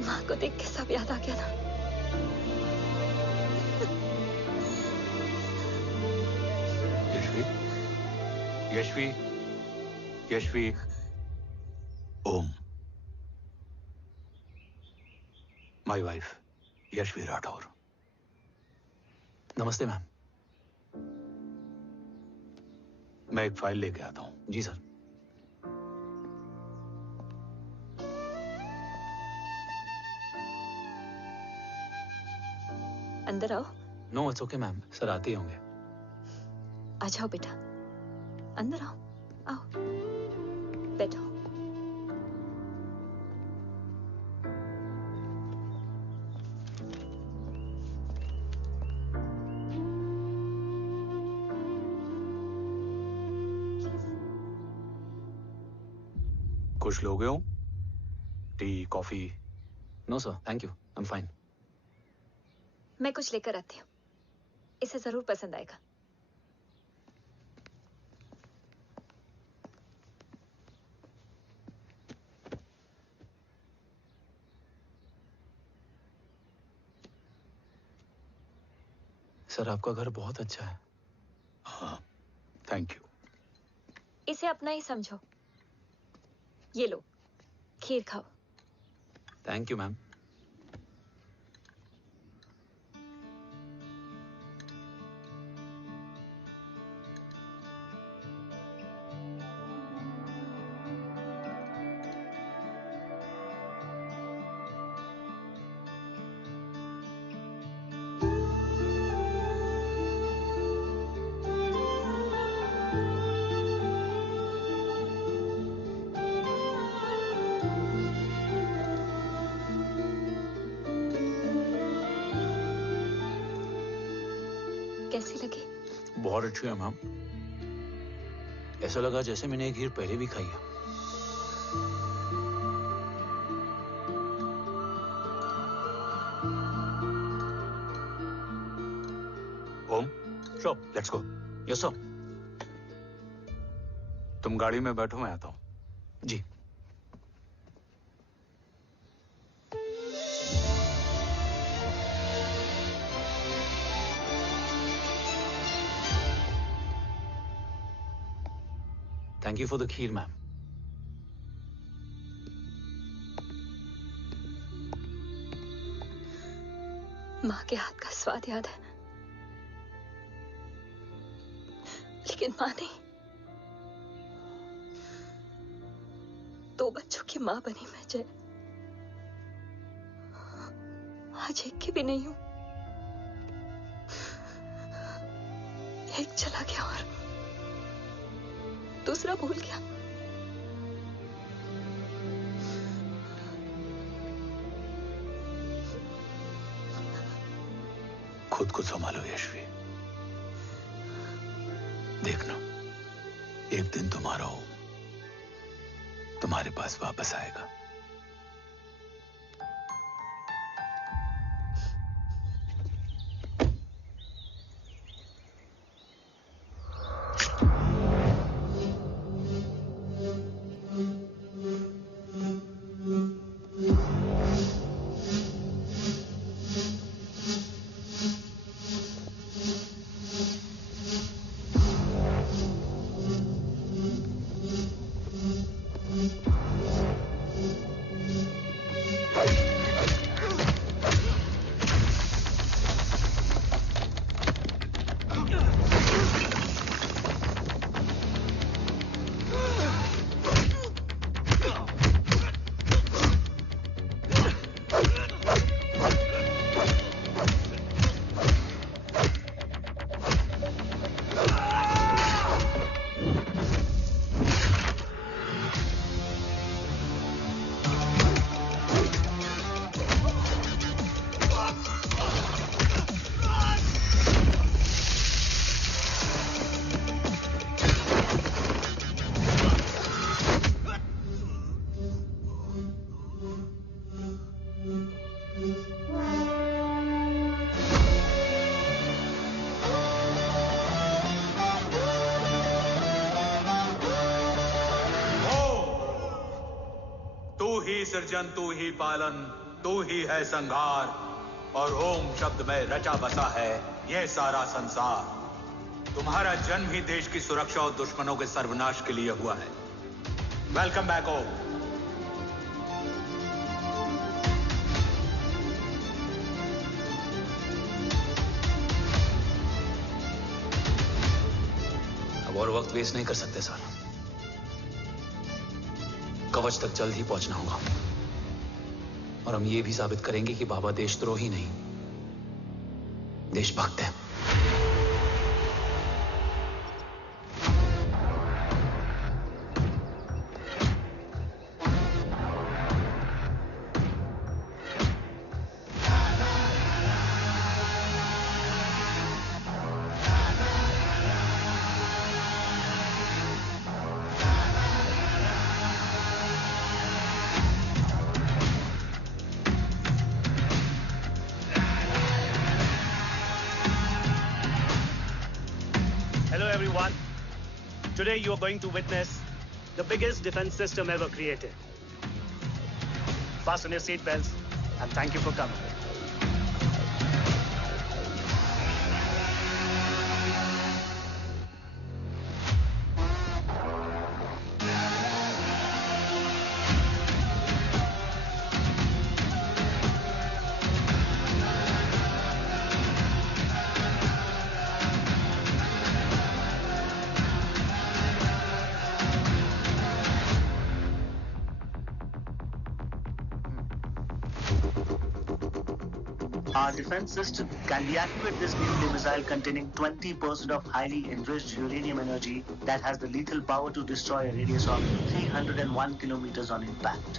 माँ को देख के सब याद आ गया था। Yashvi, Yashvi, Om, my wife Yashvi Rathore. नमस्ते मैम। मैं एक फाइल लेके आता हूं। जी सर। अंदर आओ। No it's okay ma'am, sir आते ही होंगे। आ जाओ बेटा, अंदर आओ। आओ, बैठो। कुछ लोगे हो? Tea, coffee? No sir, thank you, I am fine. मैं कुछ लेकर आती हूँ, इसे जरूर पसंद आएगा। सर आपका घर बहुत अच्छा है। हाँ, थैंक यू। इसे अपना ही समझो। ये लो, खीर खाओ। Thank you ma'am. कैसी लगी? बहुत अच्छी है मैम। ऐसा लगा जैसे मैंने एक खीर पहले भी खाई है। Om, show, let's go. Yes sir. तुम गाड़ी में बैठो, मैं आता हूं। जी। Thank you for the kheer, ma'am. माँ के हाथ का स्वाद याद है, लेकिन माँ नहीं। 2 बच्चों की माँ बनी मैं जय। आज एक की भी नहीं हूं। एक चला गया और दूसरा भूल गया। खुद को संभालो यशवी। देखना, एक दिन तुम्हारा हो तुम्हारे पास वापस आएगा। सृजन तू ही पालन, तू ही है संहार, और ओम शब्द में रचा बसा है यह सारा संसार। तुम्हारा जन्म ही देश की सुरक्षा और दुश्मनों के सर्वनाश के लिए हुआ है। वेलकम बैक ओम। अब और वक्त वेस्ट नहीं कर सकते सर। कवच तक जल्द ही पहुंचना होगा और हम ये भी साबित करेंगे कि बाबा देशद्रोही नहीं, देशभक्त है। Today you are going to witness the biggest defense system ever created. Fasten your seat belts and thank you for coming. Our defense system can deactivate this nuclear missile containing 20% of highly enriched uranium energy that has the lethal power to destroy a radius of 301 kilometers on impact.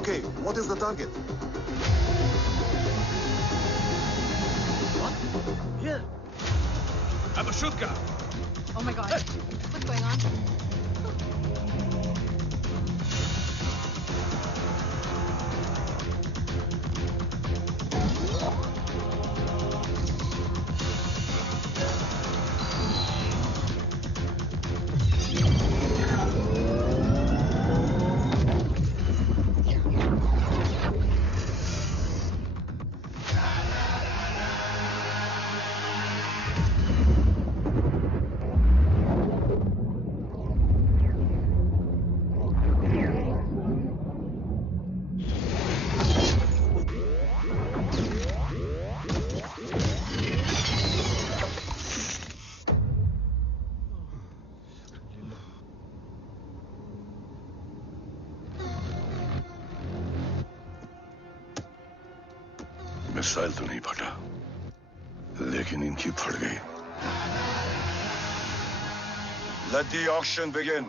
Okay, what is the target? What? Here. I'm a shooter. Oh my God. What's going on? Missile तो नहीं फटा, लेकिन इनकी फट गई। Let the auction begin.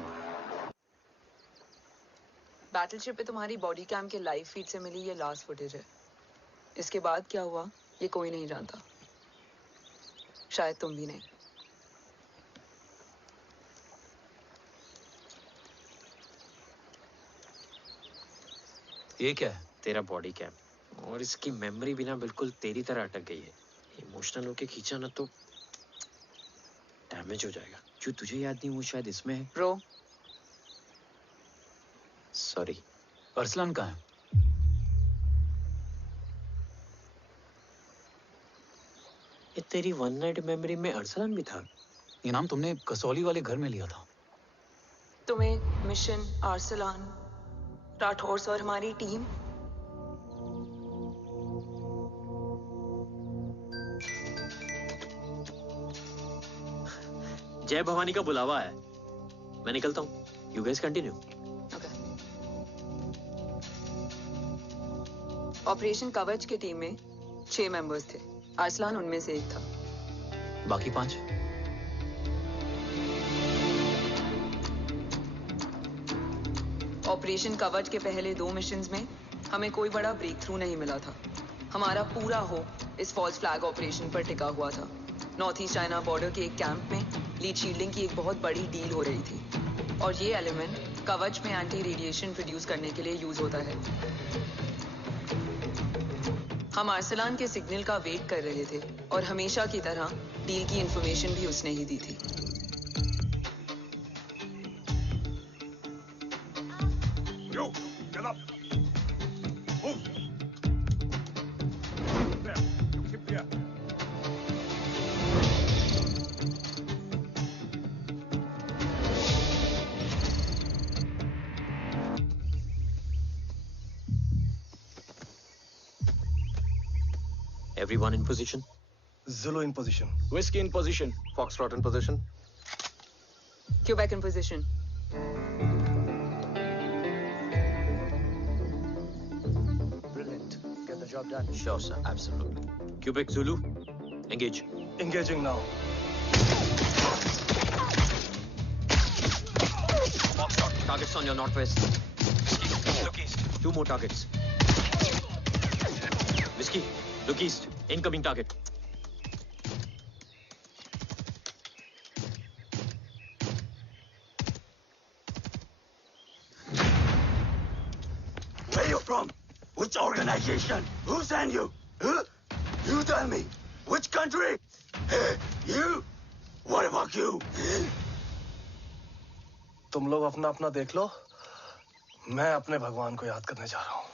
Battleship पे तुम्हारी body cam के लाइव फीड से मिली ये लास्ट फुटेज है। इसके बाद क्या हुआ ये कोई नहीं जानता, शायद तुम भी नहीं। ये क्या है? तेरा बॉडी कैम, और इसकी मेमोरी बिना बिल्कुल तेरी तरह अटक गई है। इमोशनल होके खींचा ना तो डैमेज हो जाएगा। जो तुझे याद नहीं वो शायद इसमें है। Bro sorry. अरसलान कहाँ है? ये तेरी वन नाइट मेमोरी में अरसलान भी था? ये नाम तुमने कसौली वाले घर में लिया था। तुम्हें मिशन अरसलान राठौर और हमारी टीम जय भवानी का बुलावा है, मैं निकलता हूँ। You guys continue. ऑपरेशन कवच की टीम में 6 मेंबर्स थे, अरसलान उनमें से एक था। बाकी 5? ऑपरेशन कवच के पहले 2 मिशंस में हमें कोई बड़ा ब्रेक थ्रू नहीं मिला था। हमारा पूरा होप इस फॉल्स फ्लैग ऑपरेशन पर टिका हुआ था। नॉर्थ ईस्ट चाइना बॉर्डर के एक कैंप में लीड शील्डिंग की एक बहुत बड़ी डील हो रही थी, और ये एलिमेंट कवच में एंटी रेडिएशन प्रोड्यूस करने के लिए यूज होता है। हम अरसलान के सिग्नल का वेट कर रहे थे, और हमेशा की तरह डील की इंफॉर्मेशन भी उसने ही दी थी। Yo, get up. Move. There. Keep there. Everyone in position? Zulu in position. Whiskey in position. Foxtrot in position. Quebec in position. Brilliant. Get the job done. Sure, sir. Absolutely. Quebec Zulu, engage. Engaging now. Foxtrot, targets on your northwest. Look east. 2 more targets. Whiskey, look east. Incoming target. Where are you from? Which organization? Who sent you? Huh? You tell me. Which country? Hey, you? What about you? तुम लोग अपना अपना देख लो, मैं अपने भगवान को याद करने जा रहा हूँ।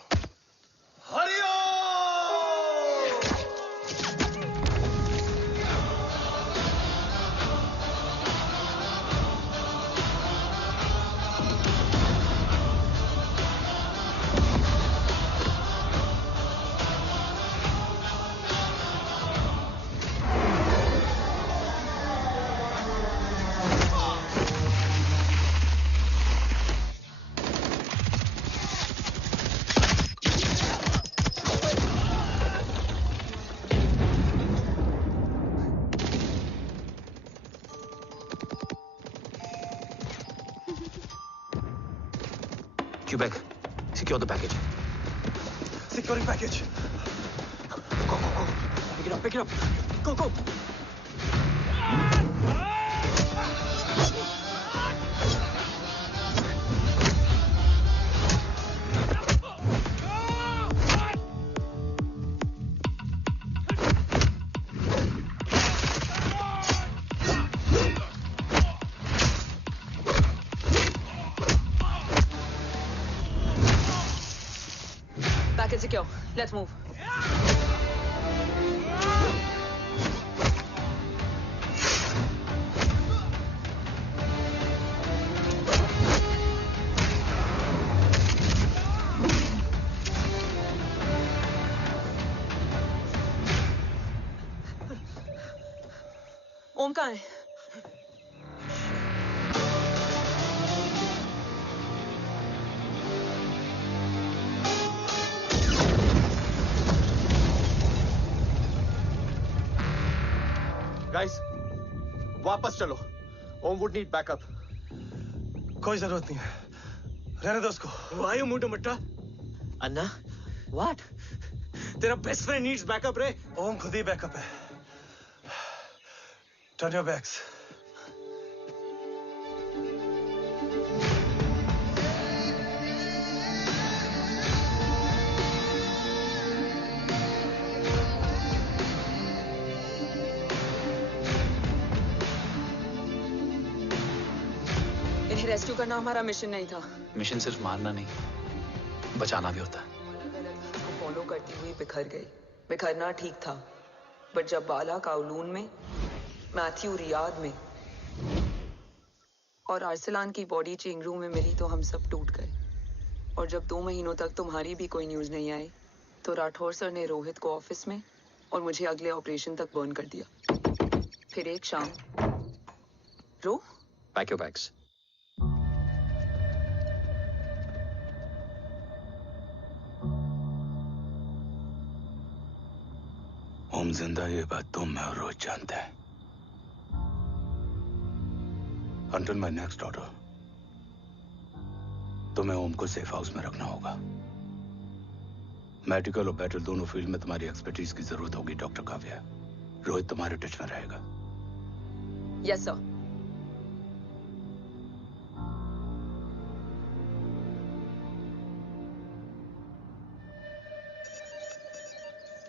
Quebec, secure the package. Securing package. Go, go, go. Pick it up, pick it up. Go, go. Package secure. Let's move. ओम कहाँ है? गाइस, वापस चलो। Om would need backup. कोई जरूरत नहीं है, रहने दो उसको। Why you मुंडो मट्टा? अन्ना, what? तेरा बेस्ट फ्रेंड नीड्स बैकअप रे। ओम खुद ही बैकअप है। Turn your backs. इन्हें रेस्क्यू करना हमारा मिशन नहीं था। मिशन सिर्फ मारना नहीं, बचाना भी होता है। को फॉलो करती हुई बिखर गई। बिखरना ठीक था, बट जब बाला काउलून में, मैथ्यू रियाद में और आर्सलान की बॉडी चेंज रूम में मिली तो हम सब टूट गए। और जब 2 महीनों तक तुम्हारी भी कोई न्यूज नहीं आई तो राठौर सर ने रोहित को ऑफिस में और मुझे अगले ऑपरेशन तक बर्न कर दिया। फिर एक शाम रो पैक योर बैग्स। ओम जिंदा, ये बात तुम मैं और रोज जानते हैं। Until my next order, तुम्हें ओम को सेफ हाउस में रखना होगा। मेडिकल और बैटल दोनों फील्ड में तुम्हारी एक्सपर्टीज की जरूरत होगी डॉक्टर काव्या। रोहित तुम्हारे टच में रहेगा। Yes sir.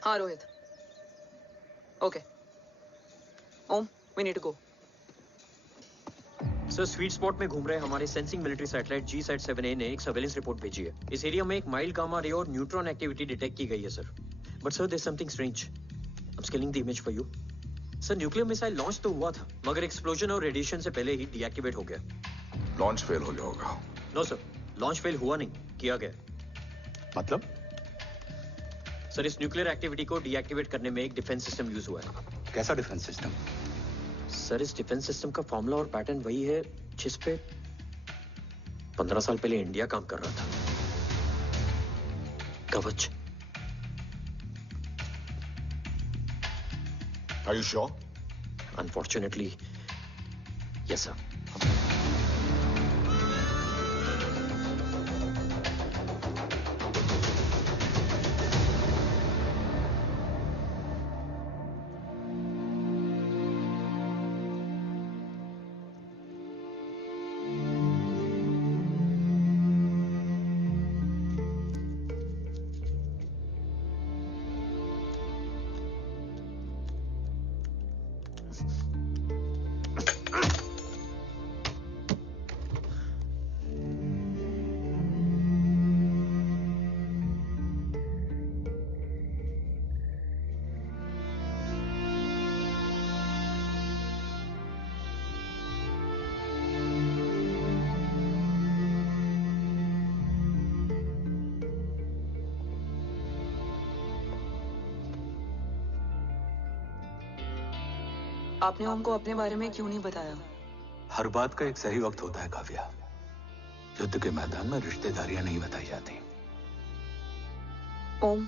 हाँ Rohit. Okay Om, we need to go. Sir, sweet spot में घूम रहे हमारे सेंसिंग मिलिट्री सैटेलाइट G-SAT-7A ने एक सर्वेलेंस रिपोर्ट भेजी है। इस एरिया में एक माइल्ड गामा रे और न्यूट्रॉन एक्टिविटी डिटेक्ट की गई है sir. But sir, there is something strange. I am scaling the image for you. Sir, nuclear missile launch तो हुआ था, मगर एक्सप्लोजन और रेडिएशन से पहले ही डीएक्टिवेट हो गया। लॉन्च फेल हो गया होगा। नो सर, लॉन्च फेल हुआ नहीं, किया गया। मतलब? सर, इस न्यूक्लियर एक्टिविटी को डीएक्टिवेट करने में एक डिफेंस सिस्टम यूज हुआ है। कैसा डिफेंस सिस्टम? सर, इस डिफेंस सिस्टम का फॉर्मूला और पैटर्न वही है जिस पे 15 साल पहले इंडिया काम कर रहा था। कवच। Are you sure? Unfortunately, yes sir. आपने ओम को अपने बारे में क्यों नहीं बताया? हर बात का एक सही वक्त होता है काव्या। युद्ध के मैदान में रिश्तेदारियां नहीं बताई जाती। ओम,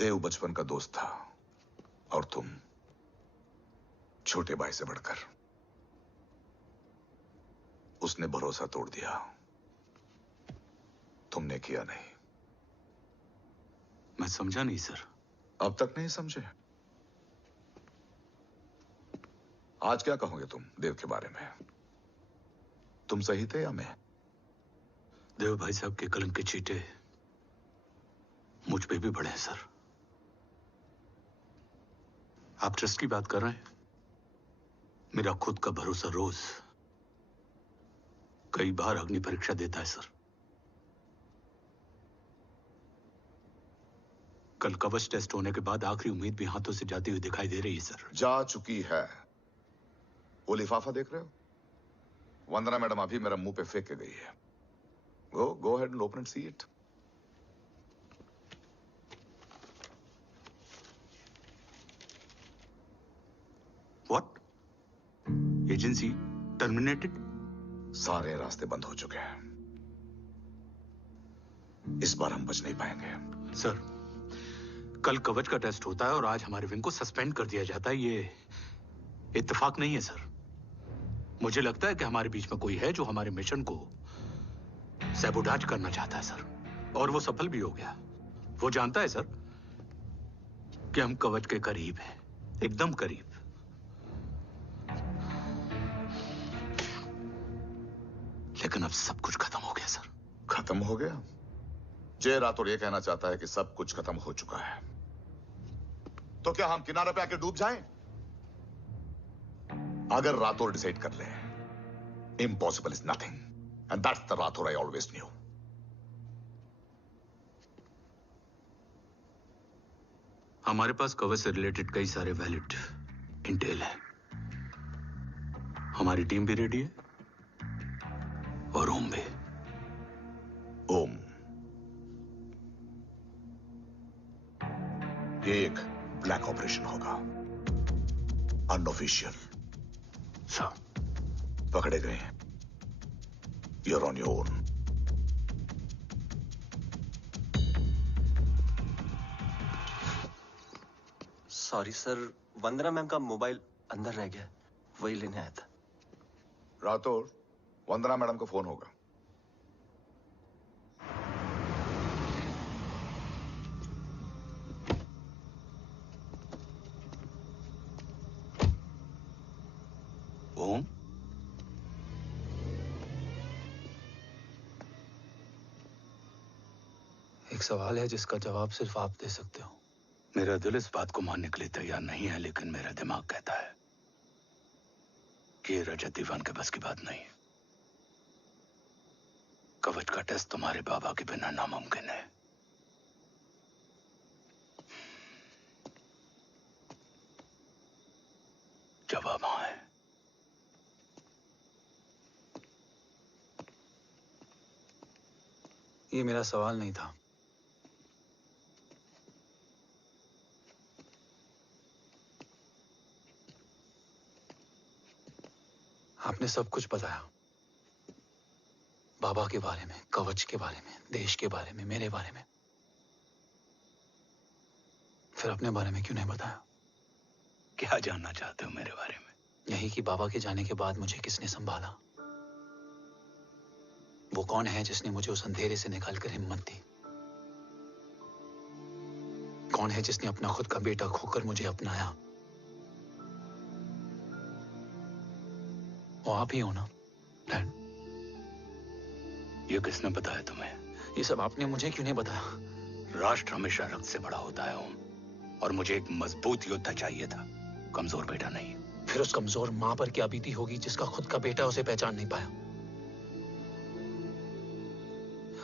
देव बचपन का दोस्त था और तुम छोटे भाई से बढ़कर। उसने भरोसा तोड़ दिया, तुमने किया नहीं। मैं समझा नहीं सर। अब तक नहीं समझे? आज क्या कहोगे तुम देव के बारे में? तुम सही थे या मैं? देव भाई साहब के कलंक के चीटे मुझ पे भी बड़े हैं सर। आप ट्रस्ट की बात कर रहे हैं? मेरा खुद का भरोसा रोज कई बार अग्नि परीक्षा देता है सर। कल कवच टेस्ट होने के बाद आखिरी उम्मीद भी हाथों से जाती हुई दिखाई दे रही है सर। जा चुकी है। वो लिफाफा देख रहे हो? वंदना मैडम अभी मेरा मुंह पे फेंक के गई है। गो ahead and open and see it. What? Agency terminated? सारे रास्ते बंद हो चुके हैं। इस बार हम बच नहीं पाएंगे। सर, कल कवच का टेस्ट होता है और आज हमारे विंग को सस्पेंड कर दिया जाता है। ये इत्तेफाक नहीं है सर। मुझे लगता है कि हमारे बीच में कोई है जो हमारे मिशन को सैबोटाज करना चाहता है सर, और वो सफल भी हो गया। वो जानता है सर कि हम कवच के करीब हैं, एकदम करीब। लेकिन अब सब कुछ खत्म हो गया सर। खत्म हो गया? जय राठौर ये कहना चाहता है कि सब कुछ खत्म हो चुका है। तो क्या हम किनारे पे आके डूब जाएं? अगर राठौर डिसाइड कर ले, impossible is nothing, and that's the Rathore I always new. हमारे पास कवच से रिलेटेड कई सारे वैलिड इंटेल है। हमारी टीम भी रेडी है और ओम भी। ओम, ये एक ब्लैक ऑपरेशन होगा, अनऑफिशियल। सर, पकड़े गए हैं। You're on your own. Sorry sir, Vandana ma'am का मोबाइल अंदर रह गया, वही लेने आया था। राठौर, वंदना मैडम को फोन होगा। ओम, एक सवाल है जिसका जवाब सिर्फ आप दे सकते हो। मेरा दिल इस बात को मानने के लिए तैयार नहीं है, लेकिन मेरा दिमाग कहता है कि ये रजत दीवान के बस की बात नहीं। कवच का टेस्ट तुम्हारे बाबा के बिना नामुमकिन है। जवाब हाँ है। ये मेरा सवाल नहीं था। आपने सब कुछ बताया, बाबा के बारे में, कवच के बारे में, देश के बारे में, मेरे बारे में। फिर अपने बारे में क्यों नहीं बताया? क्या जानना चाहते हो मेरे बारे में? यही कि बाबा के जाने के बाद मुझे किसने संभाला? वो कौन है जिसने मुझे उस अंधेरे से निकालकर हिम्मत दी? कौन है जिसने अपना खुद का बेटा खोकर मुझे अपनाया? वो आप ही हो ना, डैड? ये किसने बताया तुम्हें? ये सब आपने मुझे क्यों नहीं बताया? राष्ट्र हमेशा रक्त से बड़ा होता है ओम, और मुझे एक मजबूत योद्धा चाहिए था, कमजोर बेटा नहीं। फिर उस कमजोर मां पर क्या बीती होगी जिसका खुद का बेटा उसे पहचान नहीं पाया?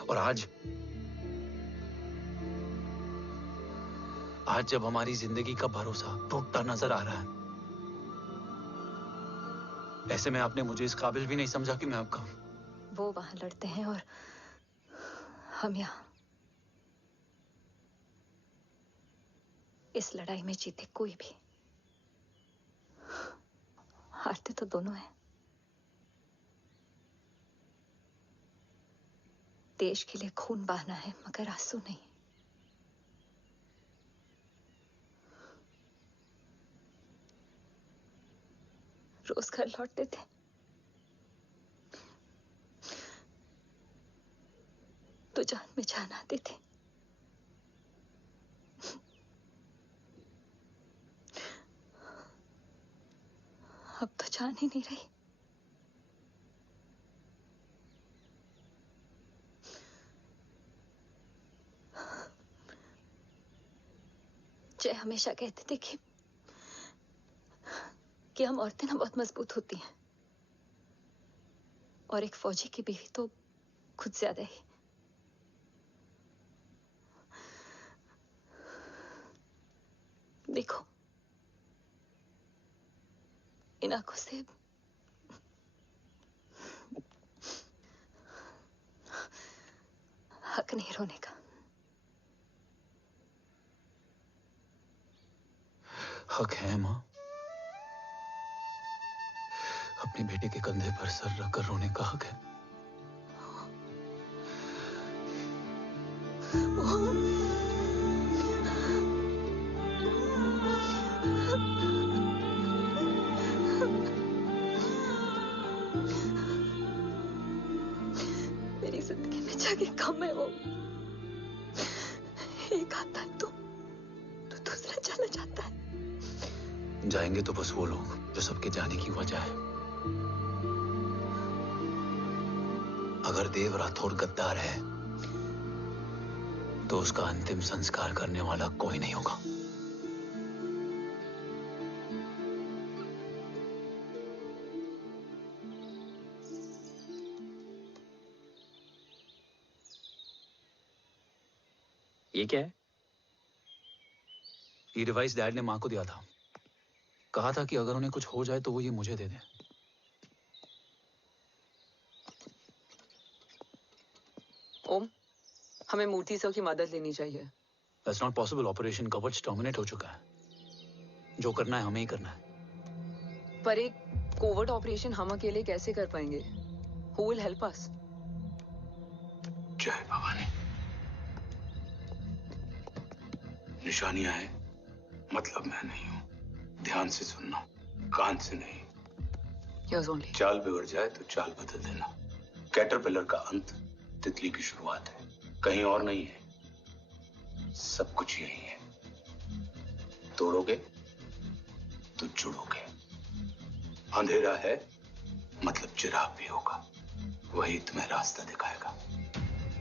और आज जब हमारी जिंदगी का भरोसा टूटता नजर आ रहा है, ऐसे में आपने मुझे इस काबिल भी नहीं समझा कि मैं आपका। वो वहां लड़ते हैं और हम यहाँ। इस लड़ाई में जीते कोई भी, हारते तो दोनों हैं। देश के लिए खून बहाना है, मगर आंसू नहीं। रोज घर लौटते थे। तो जान में जान आती थी। अब तो जान ही नहीं रही। जय हमेशा कहते थे कि हम औरतें ना बहुत मजबूत होती हैं, और एक फौजी की बीवी तो खुद ज्यादा ही। देखो, इन आंखों से हक नहीं रोने का। हक है माँ, अपने बेटे के कंधे पर सर रखकर रोने का हक है। मेरी जिंदगी में जगह कम है वो। एक आता है तो दूसरा चला जाता है। जाएंगे तो बस वो लोग जो सबके जाने की वजह है। अगर देव राठौर गद्दार है तो उसका अंतिम संस्कार करने वाला कोई नहीं होगा। ये क्या है? ये डिवाइस डैड ने मां को दिया था। कहा था कि अगर उन्हें कुछ हो जाए तो वो ये मुझे दे दें। ओम, हमें मूर्ति सर की मदद लेनी चाहिए। That's not possible. ऑपरेशन कवच टर्मिनेट हो चुका है। जो करना है हमें ही करना है। पर एक कोवर्ट ऑपरेशन हम अकेले कैसे कर पाएंगे? Who will help us? जय भवानी। निशानियां है, मतलब मैं नहीं हूं। ध्यान से सुनना, कान से नहीं। Yes, only. चाल बिगड़ जाए तो चाल बदल देना। कैटरपिलर का अंत तितली की शुरुआत है, कहीं और नहीं है। सब कुछ यही है। तोड़ोगे तो जुड़ोगे। अंधेरा है मतलब चिराग भी होगा, वही तुम्हें रास्ता दिखाएगा।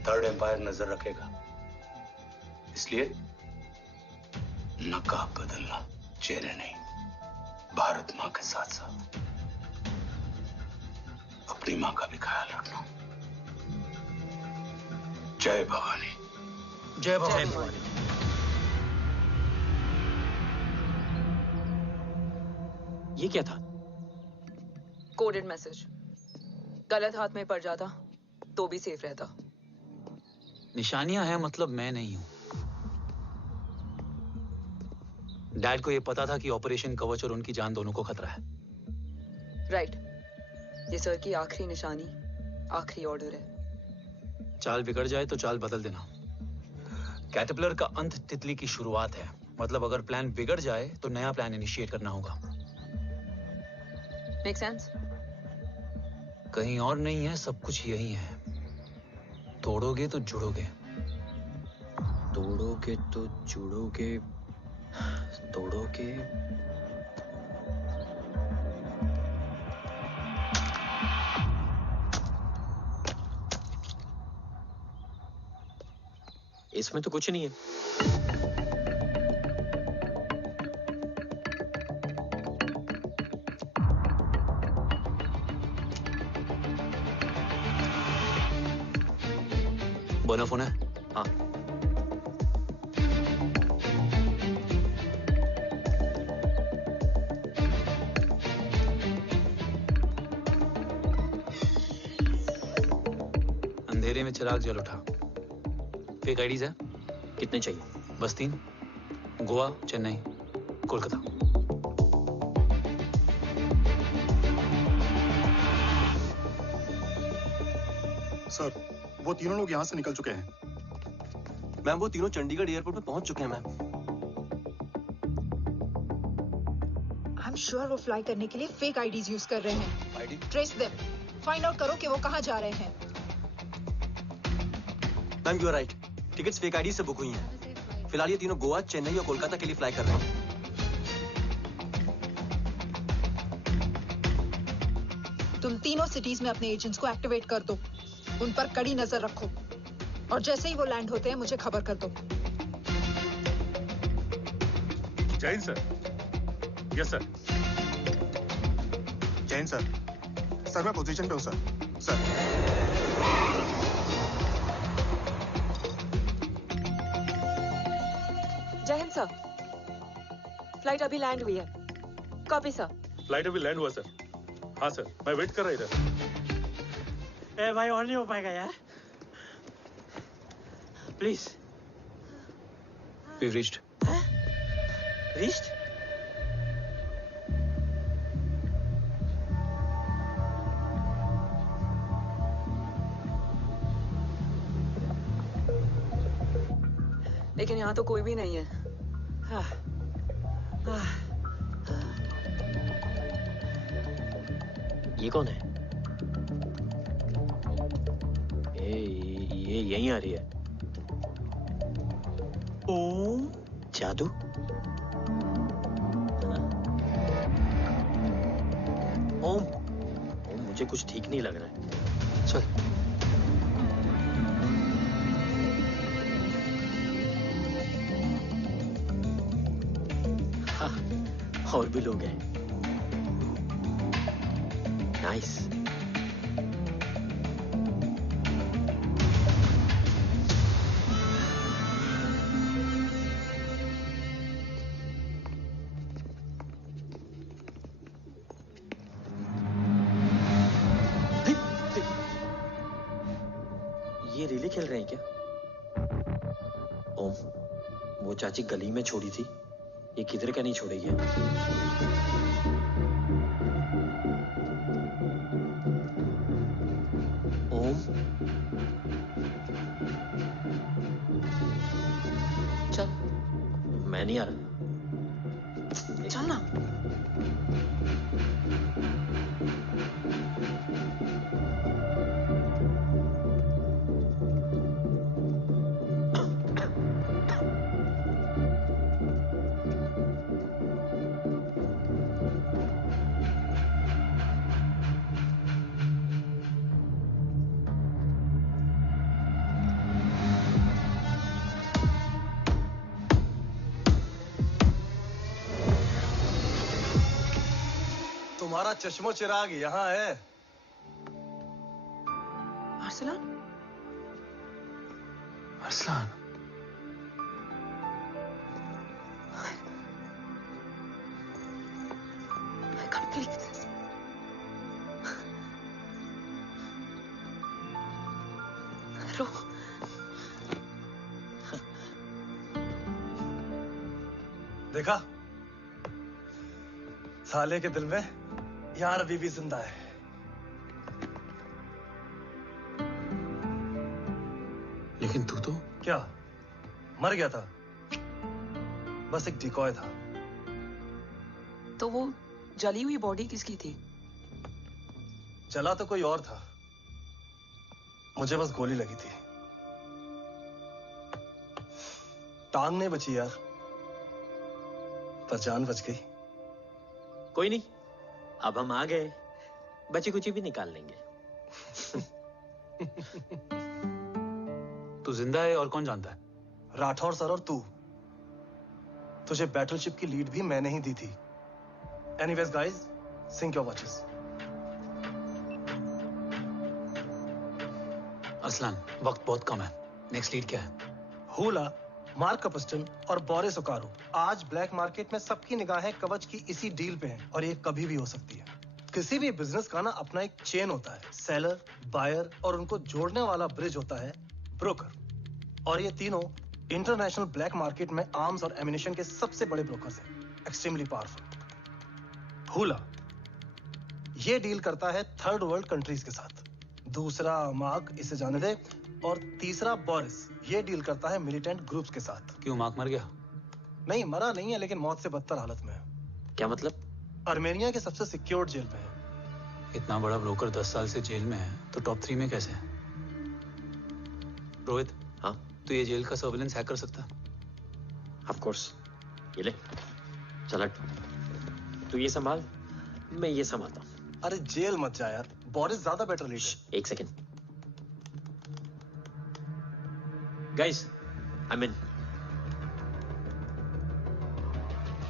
थर्ड एम्पायर नजर रखेगा, इसलिए नकाब बदलना, चेहरे नहीं। भारत मां के साथ साथ अपनी मां का भी ख्याल रखना। जय भवानी। जय भवानी। ये क्या था? Coded message. गलत हाथ में पड़ जाता तो भी सेफ रहता। निशानियां हैं मतलब मैं नहीं हूं। डैड को यह पता था कि ऑपरेशन कवच और उनकी जान दोनों को खतरा है। राइट। ये सर की आखिरी निशानी, आखिरी ऑर्डर है। चाल बिगड़ जाए तो चाल बदल देना। कैटरपिलर का अंत तितली की शुरुआत है, मतलब अगर प्लान बिगड़ जाए तो नया प्लान इनिशिएट करना होगा। Make sense? कहीं और नहीं है, सब कुछ यही है। तोड़ोगे तो जुड़ोगे। तोड़ोगे तो जुड़ोगे। तोड़ोगे। इसमें तो कुछ नहीं है। बोना फोन है? हाँ। अंधेरे में चिराग जल उठा। फेक आईडीज है? कितने चाहिए? बस 3। गोवा, चेन्नई, कोलकाता। सर, वो तीनों लोग यहाँ से निकल चुके हैं। मैम, वो तीनों चंडीगढ़ एयरपोर्ट पे पहुंच चुके हैं मैम। I'm I'm sure वो फ्लाई करने के लिए फेक आईडीज यूज कर रहे हैं। ID? Trace them, find out करो कि वो कहाँ जा रहे हैं। Ma'am you are right, tickets fake ID से बुक हुई हैं। फिलहाल ये तीनों गोवा, चेन्नई और कोलकाता के लिए फ्लाई कर रहे हैं। तुम तीनों सिटीज में अपने एजेंट्स को एक्टिवेट कर दो, उन पर कड़ी नजर रखो और जैसे ही वो लैंड होते हैं मुझे खबर कर दो। Jain sir. Yes sir. Jain sir. Sir मैं पोजीशन पे हूँ सर। सर। जय हिंद सर। फ्लाइट अभी लैंड हुई है। Copy sir. फ्लाइट अभी लैंड हुआ सर। हाँ सर, मैं वेट कर रहा इधर। ए भाई और नहीं हो पाएगा यार। प्लीज। We've reached. Reached? लेकिन यहाँ तो कोई भी नहीं है। ये कौन है? ये यहीं आ रही है। ओम जादू? ओम मुझे कुछ ठीक नहीं लग रहा है। चल। हाँ, और भी लोग हैं। नाइस। ये रिले खेल रहे हैं क्या? ओम, वो चाची गली में छोड़ी थी, ये किधर का नहीं छोड़ेगी। ओम, चल। मैं नहीं आ रहा। चल ना। तुम्हारा चश्मो चिराग यहाँ है। Arsalan? Arsalan? I can't believe this. रो। देखा? साले के दिल में यार अभी भी जिंदा है। लेकिन तू तो क्या मर गया था? बस एक डिकॉय था। तो वो जली हुई बॉडी किसकी थी? चला तो कोई और था, मुझे बस गोली लगी थी। टांग नहीं बची यार, पर जान बच गई। कोई नहीं, अब हम आ गए, बची कुची भी निकाल लेंगे। तू जिंदा है और कौन जानता है? राठौर सर और तू। तुझे बैटलशिप की लीड भी मैंने ही दी थी। Anyways guys, sync your watches. Arsalan, वक्त बहुत कम है। नेक्स्ट लीड क्या है? हुला, मार्क कपस्टन और बोरिस ओकारो आज ब्लैक मार्केट में सबकी निगाहें कवच की इसी डील पे हैं और ये कभी भी हो सकती है। किसी भी बिजनेस का ना अपना एक चेन होता है, सेलर, बायर और उनको जोड़ने वाला ब्रिज होता है ब्रोकर। और ये तीनों इंटरनेशनल ब्लैक मार्केट में आर्म्स और एमिनेशन के सबसे बड़े ब्रोकर्स हैं, एक्सट्रीमली पावरफुल। हुला ये डील करता है थर्ड वर्ल्ड कंट्रीज के साथ, दूसरा मार्क, इसे जाने दे, और तीसरा बोरिस ये डील करता है मिलिटेंट ग्रुप्स के साथ। क्यों, मार्क मर गया? नहीं, मरा नहीं है, लेकिन मौत से बदतर हालत में है। क्या मतलब? आर्मेनिया के सबसे सिक्योर्ड जेल में है। इतना बड़ा ब्रोकर 10 साल से जेल में है तो टॉप 3 में कैसे है? रोहित, हाँ तो ये जेल का सर्विलेंस हैक कर सकता? Of course. ये ले, चल तू ये संभाल, मैं ये संभालता हूँ। अरे जेल मत जा यार, बोरिस ज्यादा बेटर लीडर। एक सेकेंड गाइस, आई मीन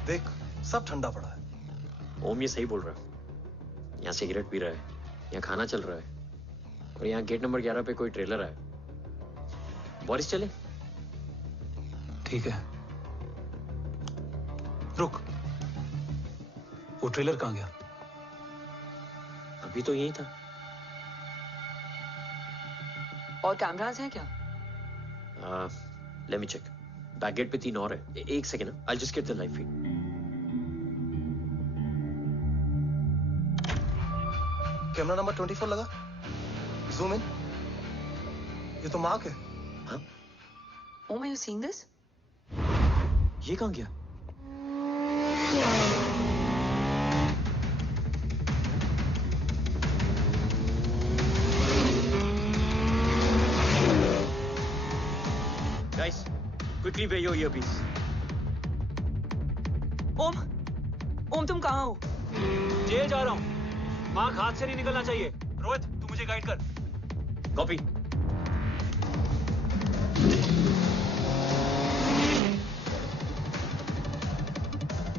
देख सब ठंडा पड़ा है। ओम ये सही बोल रहा है। यहाँ सिगरेट पी रहा है, यहाँ खाना चल रहा है, और यहाँ गेट नंबर 11 पे कोई ट्रेलर है। बोरिस चले? ठीक है, रुक, वो ट्रेलर कहाँ गया? अभी तो यही था। और कैमरास हैं क्या? Let me check. Back gate पे 3 और है। एक second, I just get the live feed. Camera number 24 लगा, जूम इन। ये तो मार्क है। हाँ? Om, are you seeing this? ये कहाँ गया? Guys, quickly wear your earpiece. ओम तुम कहाँ हो? जेल जा रहा हूँ। मार्क हाथ से नहीं निकलना चाहिए। रोहित, तू मुझे गाइड कर। कॉपी।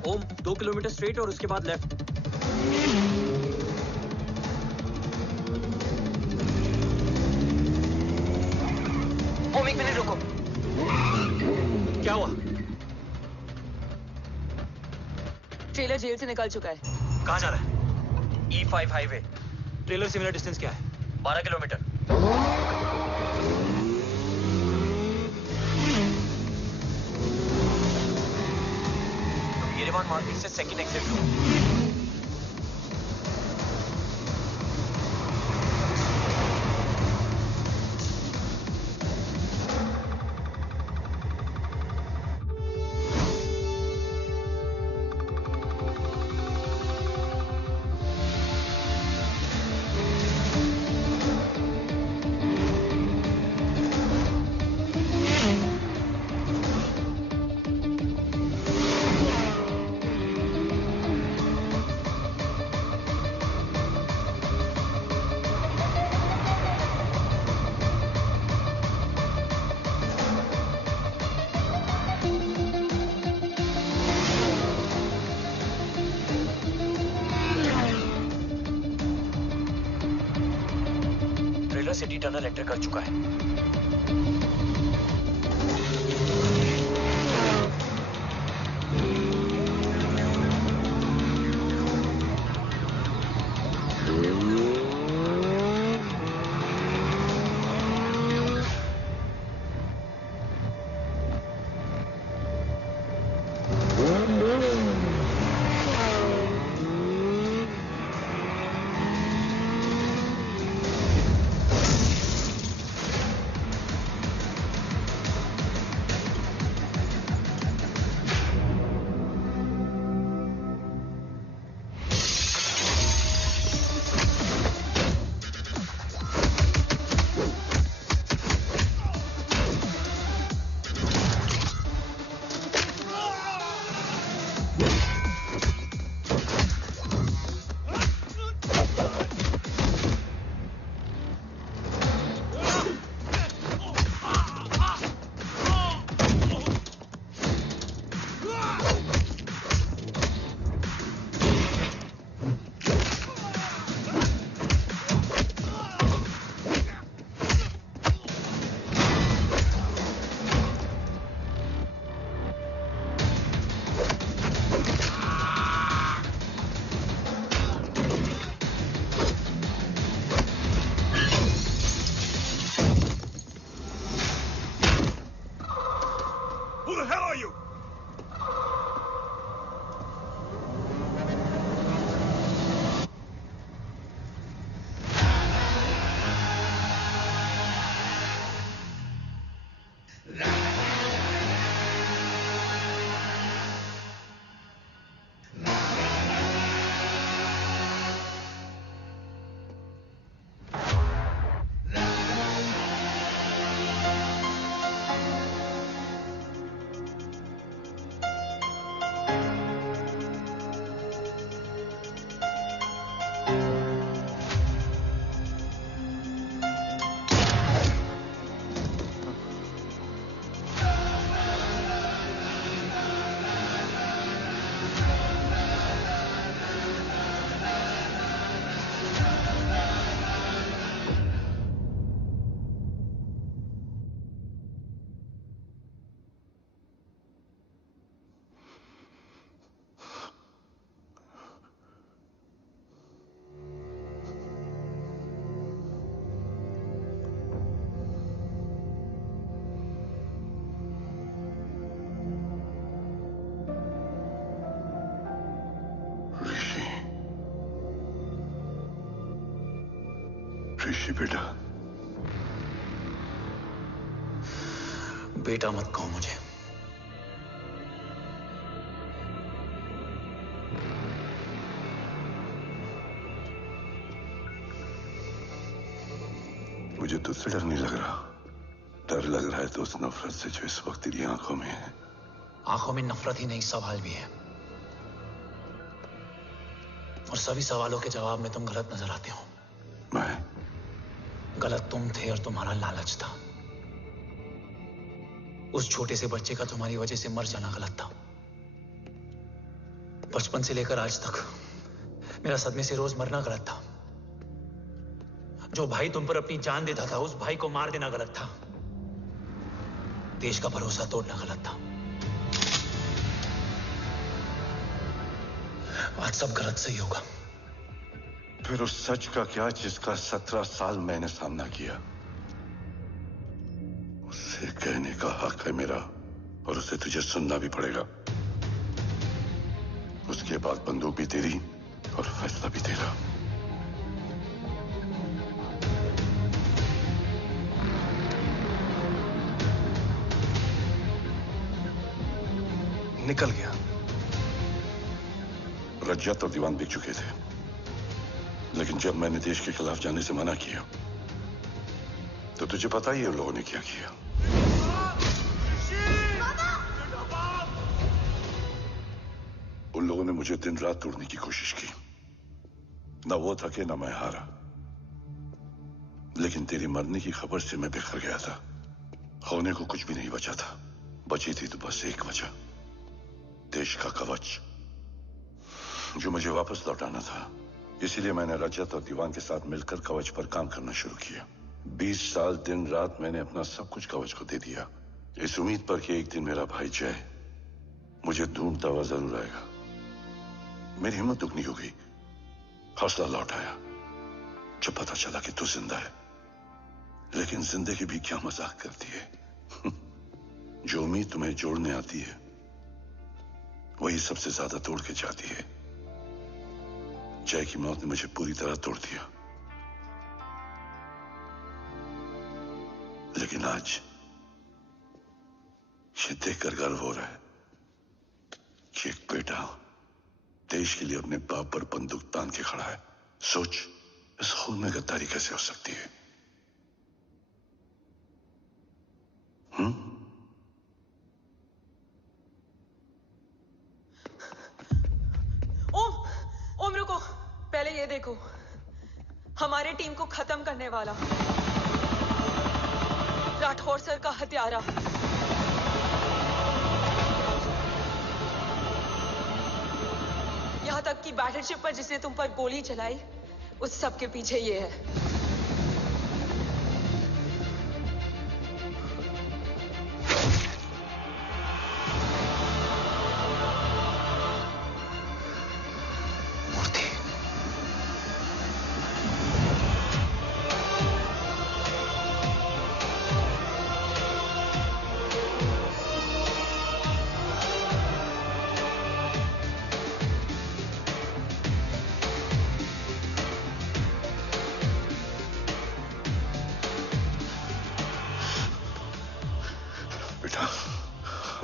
ओम 2 किलोमीटर स्ट्रेट और उसके बाद लेफ्ट। ओम 1 मिनट रुको। क्या हुआ? ट्रेलर जेल से निकल चुका है। कहाँ जा रहा है? E5 highway. ट्रेलर से मेरा डिस्टेंस क्या है? 12 किलोमीटर। येरेवान मार्केट से सेकंड एग्जिट लो। सिटी टनल एंटर कर चुका है। ऋषि बेटा। बेटा मत कहो मुझे। मुझे तुझसे डर नहीं लग रहा। डर लग रहा है तो उस नफरत से जो इस वक्त तेरी आंखों में है। आंखों में नफरत ही नहीं, सवाल भी है, और सभी सवालों के जवाब में तुम गलत नजर आते हो। मैं गलत तुम थे और तुम्हारा लालच था। उस छोटे से बच्चे का तुम्हारी वजह से मर जाना गलत था। बचपन से लेकर आज तक मेरा सदमे से रोज मरना गलत था। जो भाई तुम पर अपनी जान देता था, उस भाई को मार देना गलत था। देश का भरोसा तोड़ना गलत था। आज सब गलत सही होगा। फिर उस सच का क्या जिसका 17 साल मैंने सामना किया? उसे कहने का हक है मेरा, और उसे तुझे सुनना भी पड़ेगा। उसके बाद बंदूक भी तेरी और फैसला भी तेरा। निकल गया। रज्जत और दीवान बिक चुके थे, लेकिन जब मैंने देश के खिलाफ जाने से मना किया तो तुझे पता ही है उन लोगों ने क्या किया। उन लोगों ने मुझे दिन रात तोड़ने की कोशिश की। ना वो थके ना मैं हारा, लेकिन तेरी मरने की खबर से मैं बिखर गया था। होने को कुछ भी नहीं बचा था। बची थी तो बस एक वजह, देश का कवच, जो मुझे वापस लौटाना था। इसीलिए मैंने रजत और दीवान के साथ मिलकर कवच पर काम करना शुरू किया। 20 साल दिन रात मैंने अपना सब कुछ कवच को दे दिया, इस उम्मीद पर कि एक दिन मेरा भाई जय मुझे ढूंढता हुआ जरूर आएगा। मेरी हिम्मत दुगनी हो गई, हौसला लौट आया जब पता चला कि तू जिंदा है। लेकिन जिंदगी भी क्या मजाक करती है। जो उम्मीद तुम्हें जोड़ने आती है वही सबसे ज्यादा तोड़ के जाती है। जय की मौत ने मुझे पूरी तरह तोड़ दिया, लेकिन आज ये देखकर गर्व हो रहा है कि एक बेटा देश के लिए अपने बाप पर बंदूक तान के खड़ा है। सोच, इस खून में गद्दारी कैसे हो सकती है? ओम रुको, पहले ये देखो, हमारे टीम को खत्म करने वाला राठौर सर का हत्यारा। यहां तक कि बैटलशिप पर जिसने तुम पर गोली चलाई, उस सब के पीछे ये है।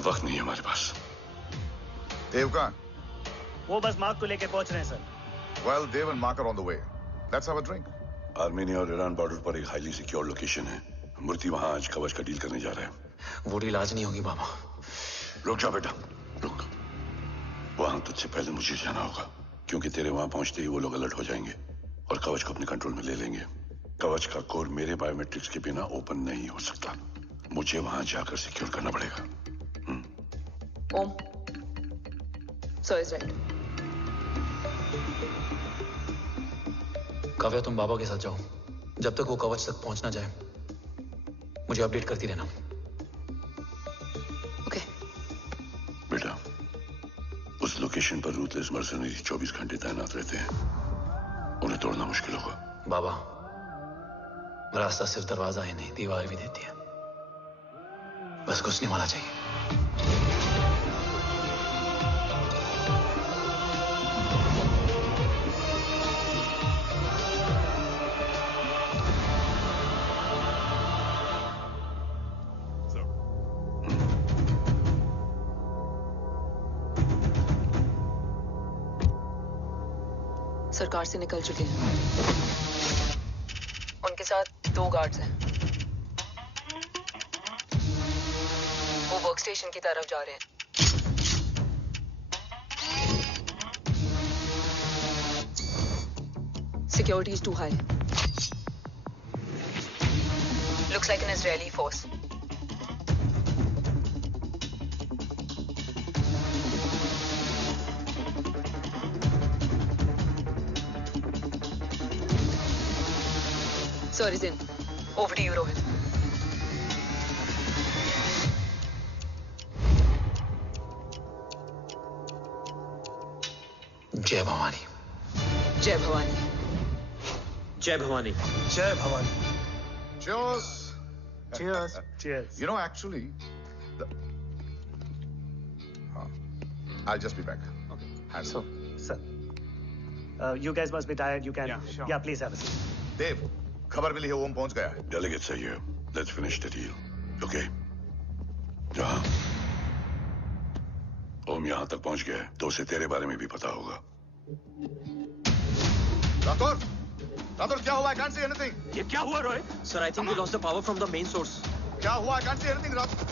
वक्त नहीं है हमारे पास। देव कहाँ? वो बस मार्क को लेके पहुंच रहे हैं sir. Well, Dev and Mark are on the way. Let's have a drink. Armenia और ईरान बॉर्डर पर एक हाईली सिक्योर लोकेशन है। मूर्ति वहां आज कवच का डील करने जा रहा है। वो डील आज नहीं होगी बाबा। रुक जा बेटा, रुक। वहां तुझसे पहले मुझे जाना होगा, क्योंकि तेरे वहां पहुंचते ही वो लोग अलर्ट हो जाएंगे और कवच को अपने कंट्रोल में ले लेंगे। कवच का कोड मेरे बायोमेट्रिक्स के बिना ओपन नहीं हो सकता। मुझे वहां जाकर सिक्योर करना पड़ेगा। ओम, सर इज राइट। काव्या, तुम बाबा के साथ जाओ। जब तक वो कवच तक पहुंच ना जाए मुझे अपडेट करती रहना। ओके। बेटा, उस लोकेशन पर रूथलेस मर्सनरी 24 घंटे तैनात रहते हैं। उन्हें तोड़ना मुश्किल होगा। बाबा, रास्ता सिर्फ दरवाजा ही नहीं, दीवार भी देती है। बस घुसने वाला चाहिए। सरकार से निकल चुके हैं। उनके साथ 2 गार्ड्स हैं। वो वर्क स्टेशन की तरफ जा रहे हैं। Security is too high. Looks like an Israeli force. Sir is in. Over to you, Rohit. जय भवानी। जय भवानी। जय भवानी। जय Bhavani. Cheers. Cheers. Cheers. You know, actually, I'll just be back. Okay. Hands So, sir, you guys must be tired. You can. Yeah, sure. Yeah, please have a seat. देव, खबर मिली है ओम पहुंच गया है। Delegate सही है. Let's finish the deal. Okay. जहाँ ओम यहाँ तक पहुंच गया है, तो उसे तेरे बारे में भी पता होगा। राठौर, क्या हुआ? I can't see anything. ये क्या हुआ Rohit? Sir, I think we lost the power from the main source. क्या हुआ? I can't see anything, Rathore.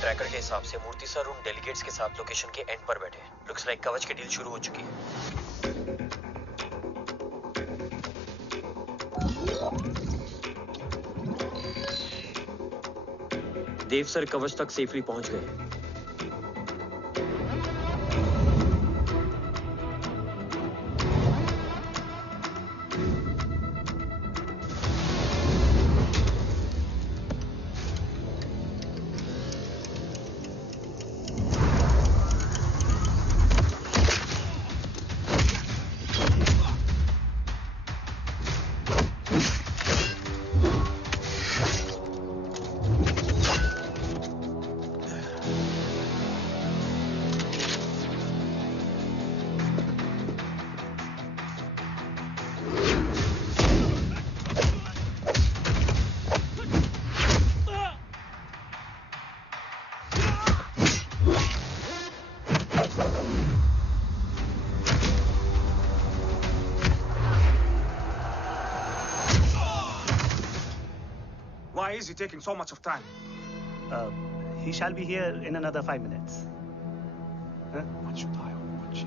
Tracker के हिसाब से मूर्ति सर उन डेलीगेट्स के साथ लोकेशन के एंड पर बैठे हैं। लुक्स लाइक कवच की डील शुरू हो चुकी है। देव सर कवच तक सेफली पहुंच गए। Why is he taking so much of time? He shall be here in another 5 minutes. Huh? What should I watch?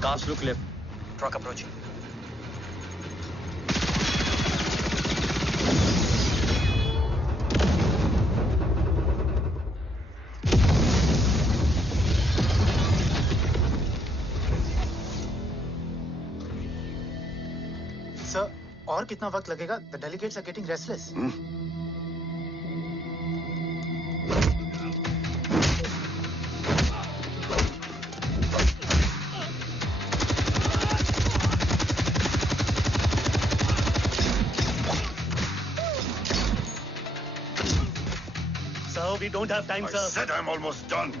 Cars look left. Truck approaching. Sir, और कितना वक्त लगेगा? The delegates are getting restless. We don't have time, sir. I said I'm almost done.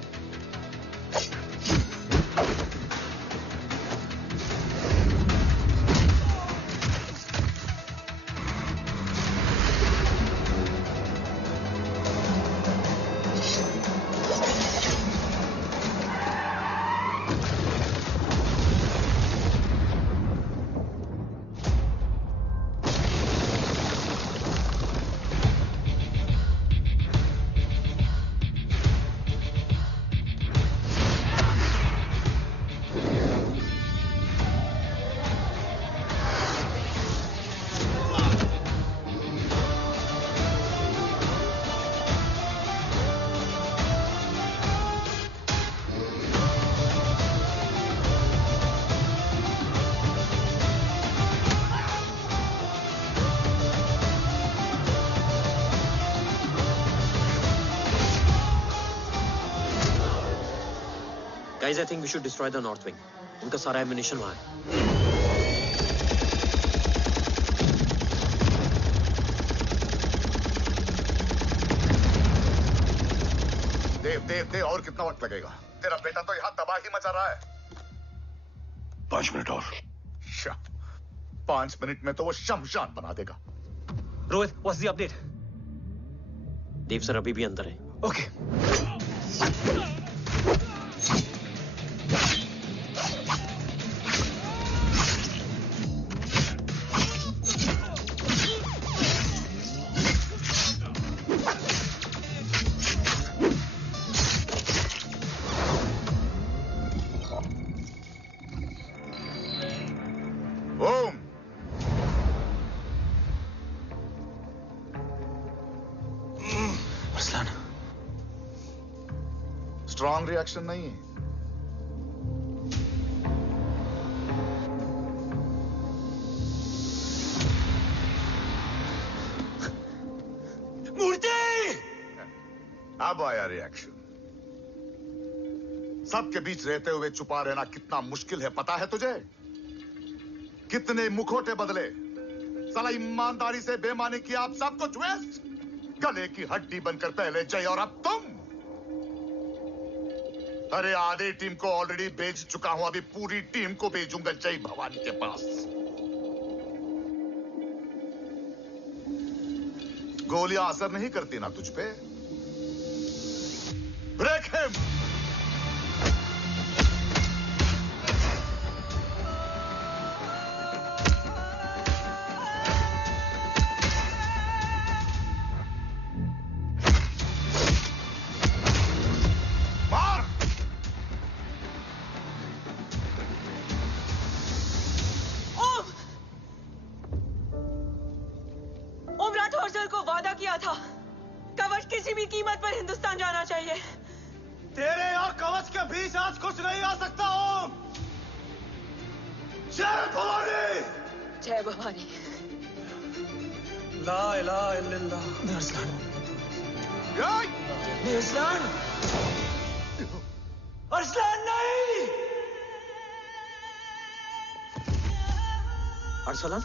Guys, I think we should destroy the north wing. उनका सारा ammunition वहाँ है. देव और कितना वक्त लगेगा? तेरा बेटा तो यहाँ तबाही मचा रहा है. 5 मिनट और. 5 मिनट में तो वो शमशान बना देगा. Rohit, what's the update? Dev sir अभी भी अंदर है. Okay. स्ट्रॉन्ग रिएक्शन नहीं है. मूर्ति! अब आया रिएक्शन. सबके बीच रहते हुए छुपा रहना कितना मुश्किल है पता है तुझे? कितने मुखौटे बदले. साला ईमानदारी से बेईमानी किया, आप सब कुछ वेस्ट. गले की हड्डी बनकर पहले जय और अब तुम. अरे आधे टीम को ऑलरेडी भेज चुका हूं, अभी पूरी टीम को भेजूंगा जय भवानी के पास. गोलियां असर नहीं करती ना तुझ पे. Break him. तेरे और कवच के बीच आज कुछ नहीं आ सकता. ओम, जय भवानी. जय भवानी. ला इलाहा इल्लल्लाह. अरसलान. अरसलान. अरसलान नहीं. Arsalan.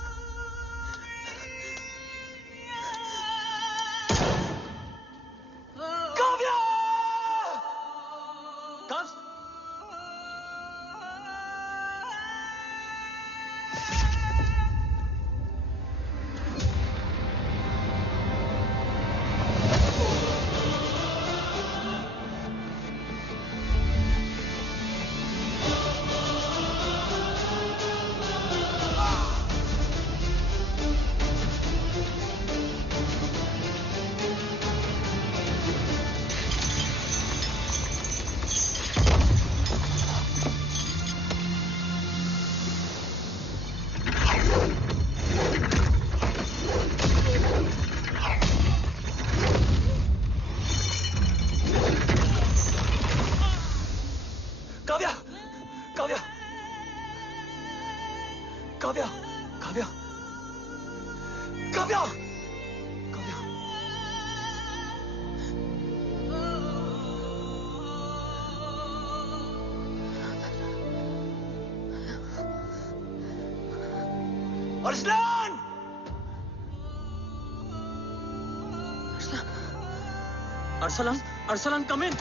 Arsalan! Arsalan, Arsalan, come in.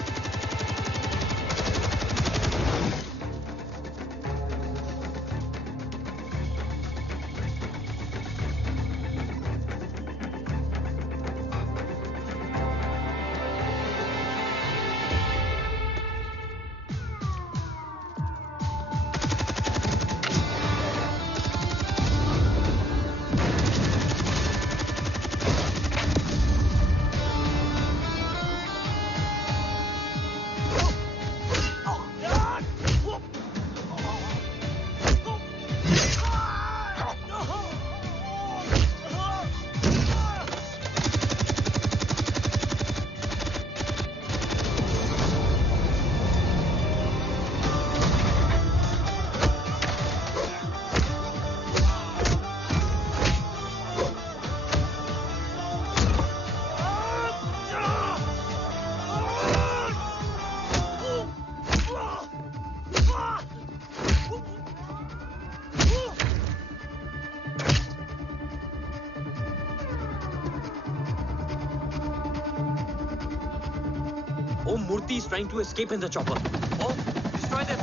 Murthy is trying to escape in the chopper. Oh, destroy them.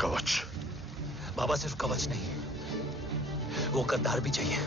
कवच। बाबा सिर्फ कवच नहीं, वो गद्दार भी चाहिए।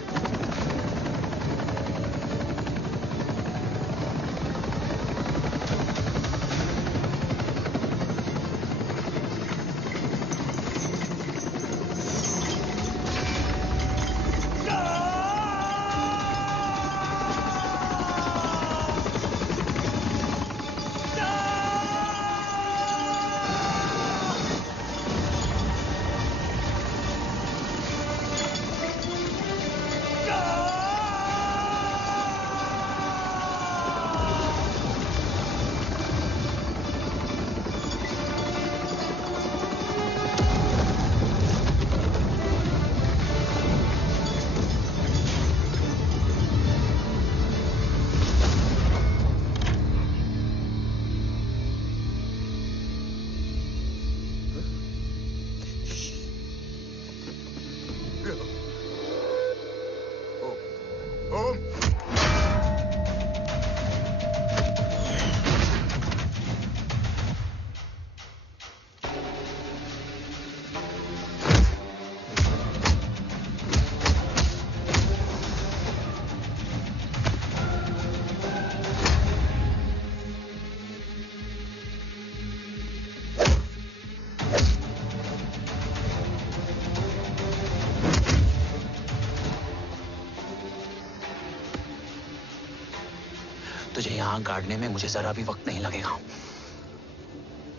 तुझे यहां गाड़ने में मुझे जरा भी वक्त नहीं लगेगा,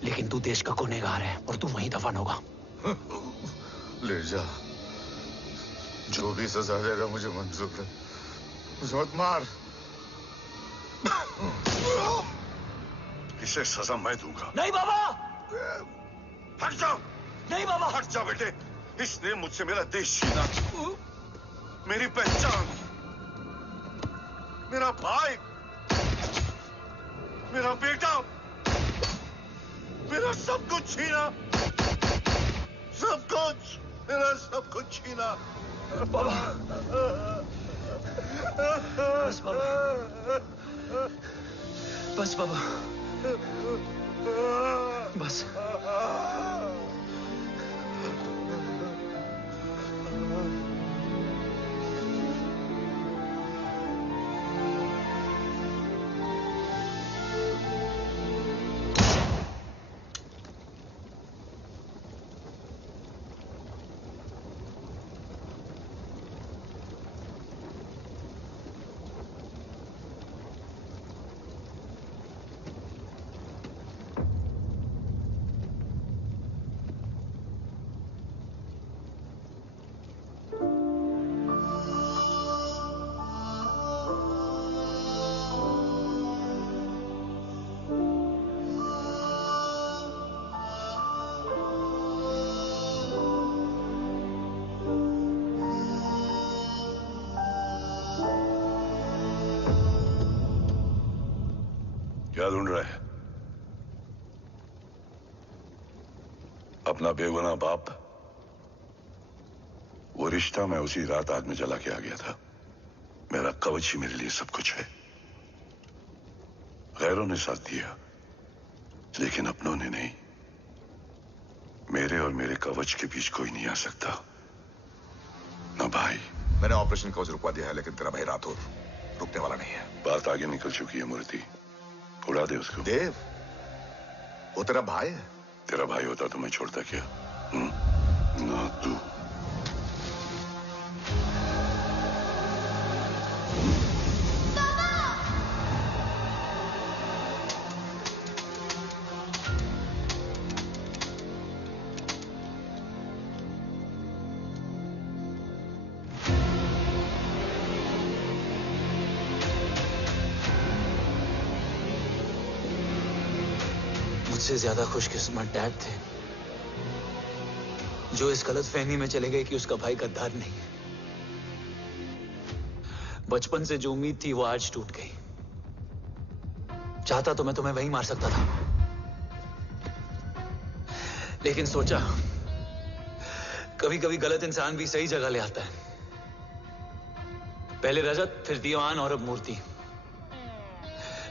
लेकिन तू देश का गुनहगार है और तू वहीं दफन होगा। ले जा, जो भी सजा देगा मुझे मंजूर है, मुझे मत मार। इसे सजा मैं दूंगा। नहीं बाबा, हट जाओ। नहीं बाबा, हट जा बेटे। इसने मुझसे मेरा देश छीना, मेरी पहचान, मेरा भाई, मेरा बेटा, मेरा सब कुछ छीना, सब कुछ, मेरा सब कुछ छीना। बाबा, बस बाबा, बस बाबा, बस। क्या ढूंढ रहा है? अपना बेगुनाह बाप। वो रिश्ता मैं उसी रात आग में जला के आ गया था। मेरा कवच ही मेरे लिए सब कुछ है। गैरों ने साथ दिया, लेकिन अपनों ने नहीं। मेरे और मेरे कवच के बीच कोई नहीं आ सकता। ना भाई। मैंने ऑपरेशन कवच रुकवा दिया है, लेकिन तेरा भाई राठौर रुकने वाला नहीं है। बात आगे निकल चुकी है मूर्ति, उड़ा दे उसको। देव, वो तेरा भाई है। तेरा भाई होता तो मैं छोड़ता क्या? ना तू। मुझसे ज्यादा खुशकिस्मत डैड थे, जो इस गलतफहमी में चले गए कि उसका भाई गद्दार नहीं है। बचपन से जो उम्मीद थी वो आज टूट गई। चाहता तो मैं तुम्हें वहीं मार सकता था, लेकिन सोचा कभी कभी गलत इंसान भी सही जगह ले आता है। पहले रजत, फिर दीवान और अब मूर्ति।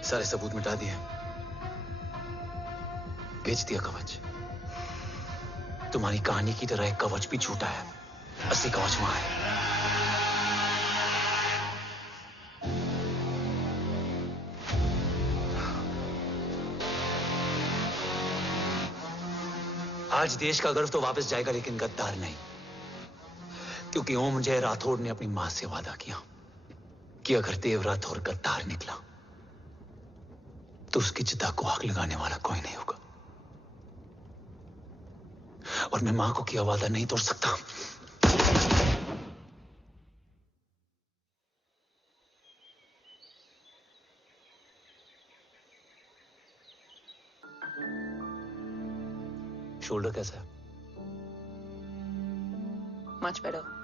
सारे सबूत मिटा दिए, बेच दिया कवच। तुम्हारी कहानी की तरह एक कवच भी झूठा है, असली कवच वहां है। आज देश का गर्व तो वापस जाएगा, लेकिन गद्दार नहीं, क्योंकि ओम जय राठौड़ ने अपनी मां से वादा किया कि अगर देव राठौड़ गद्दार निकला तो उसकी चिता को आग लगाने वाला कोई नहीं होगा। और मैं मां को किया वादा नहीं तोड़ सकता। शोल्डर कैसा है? Much better.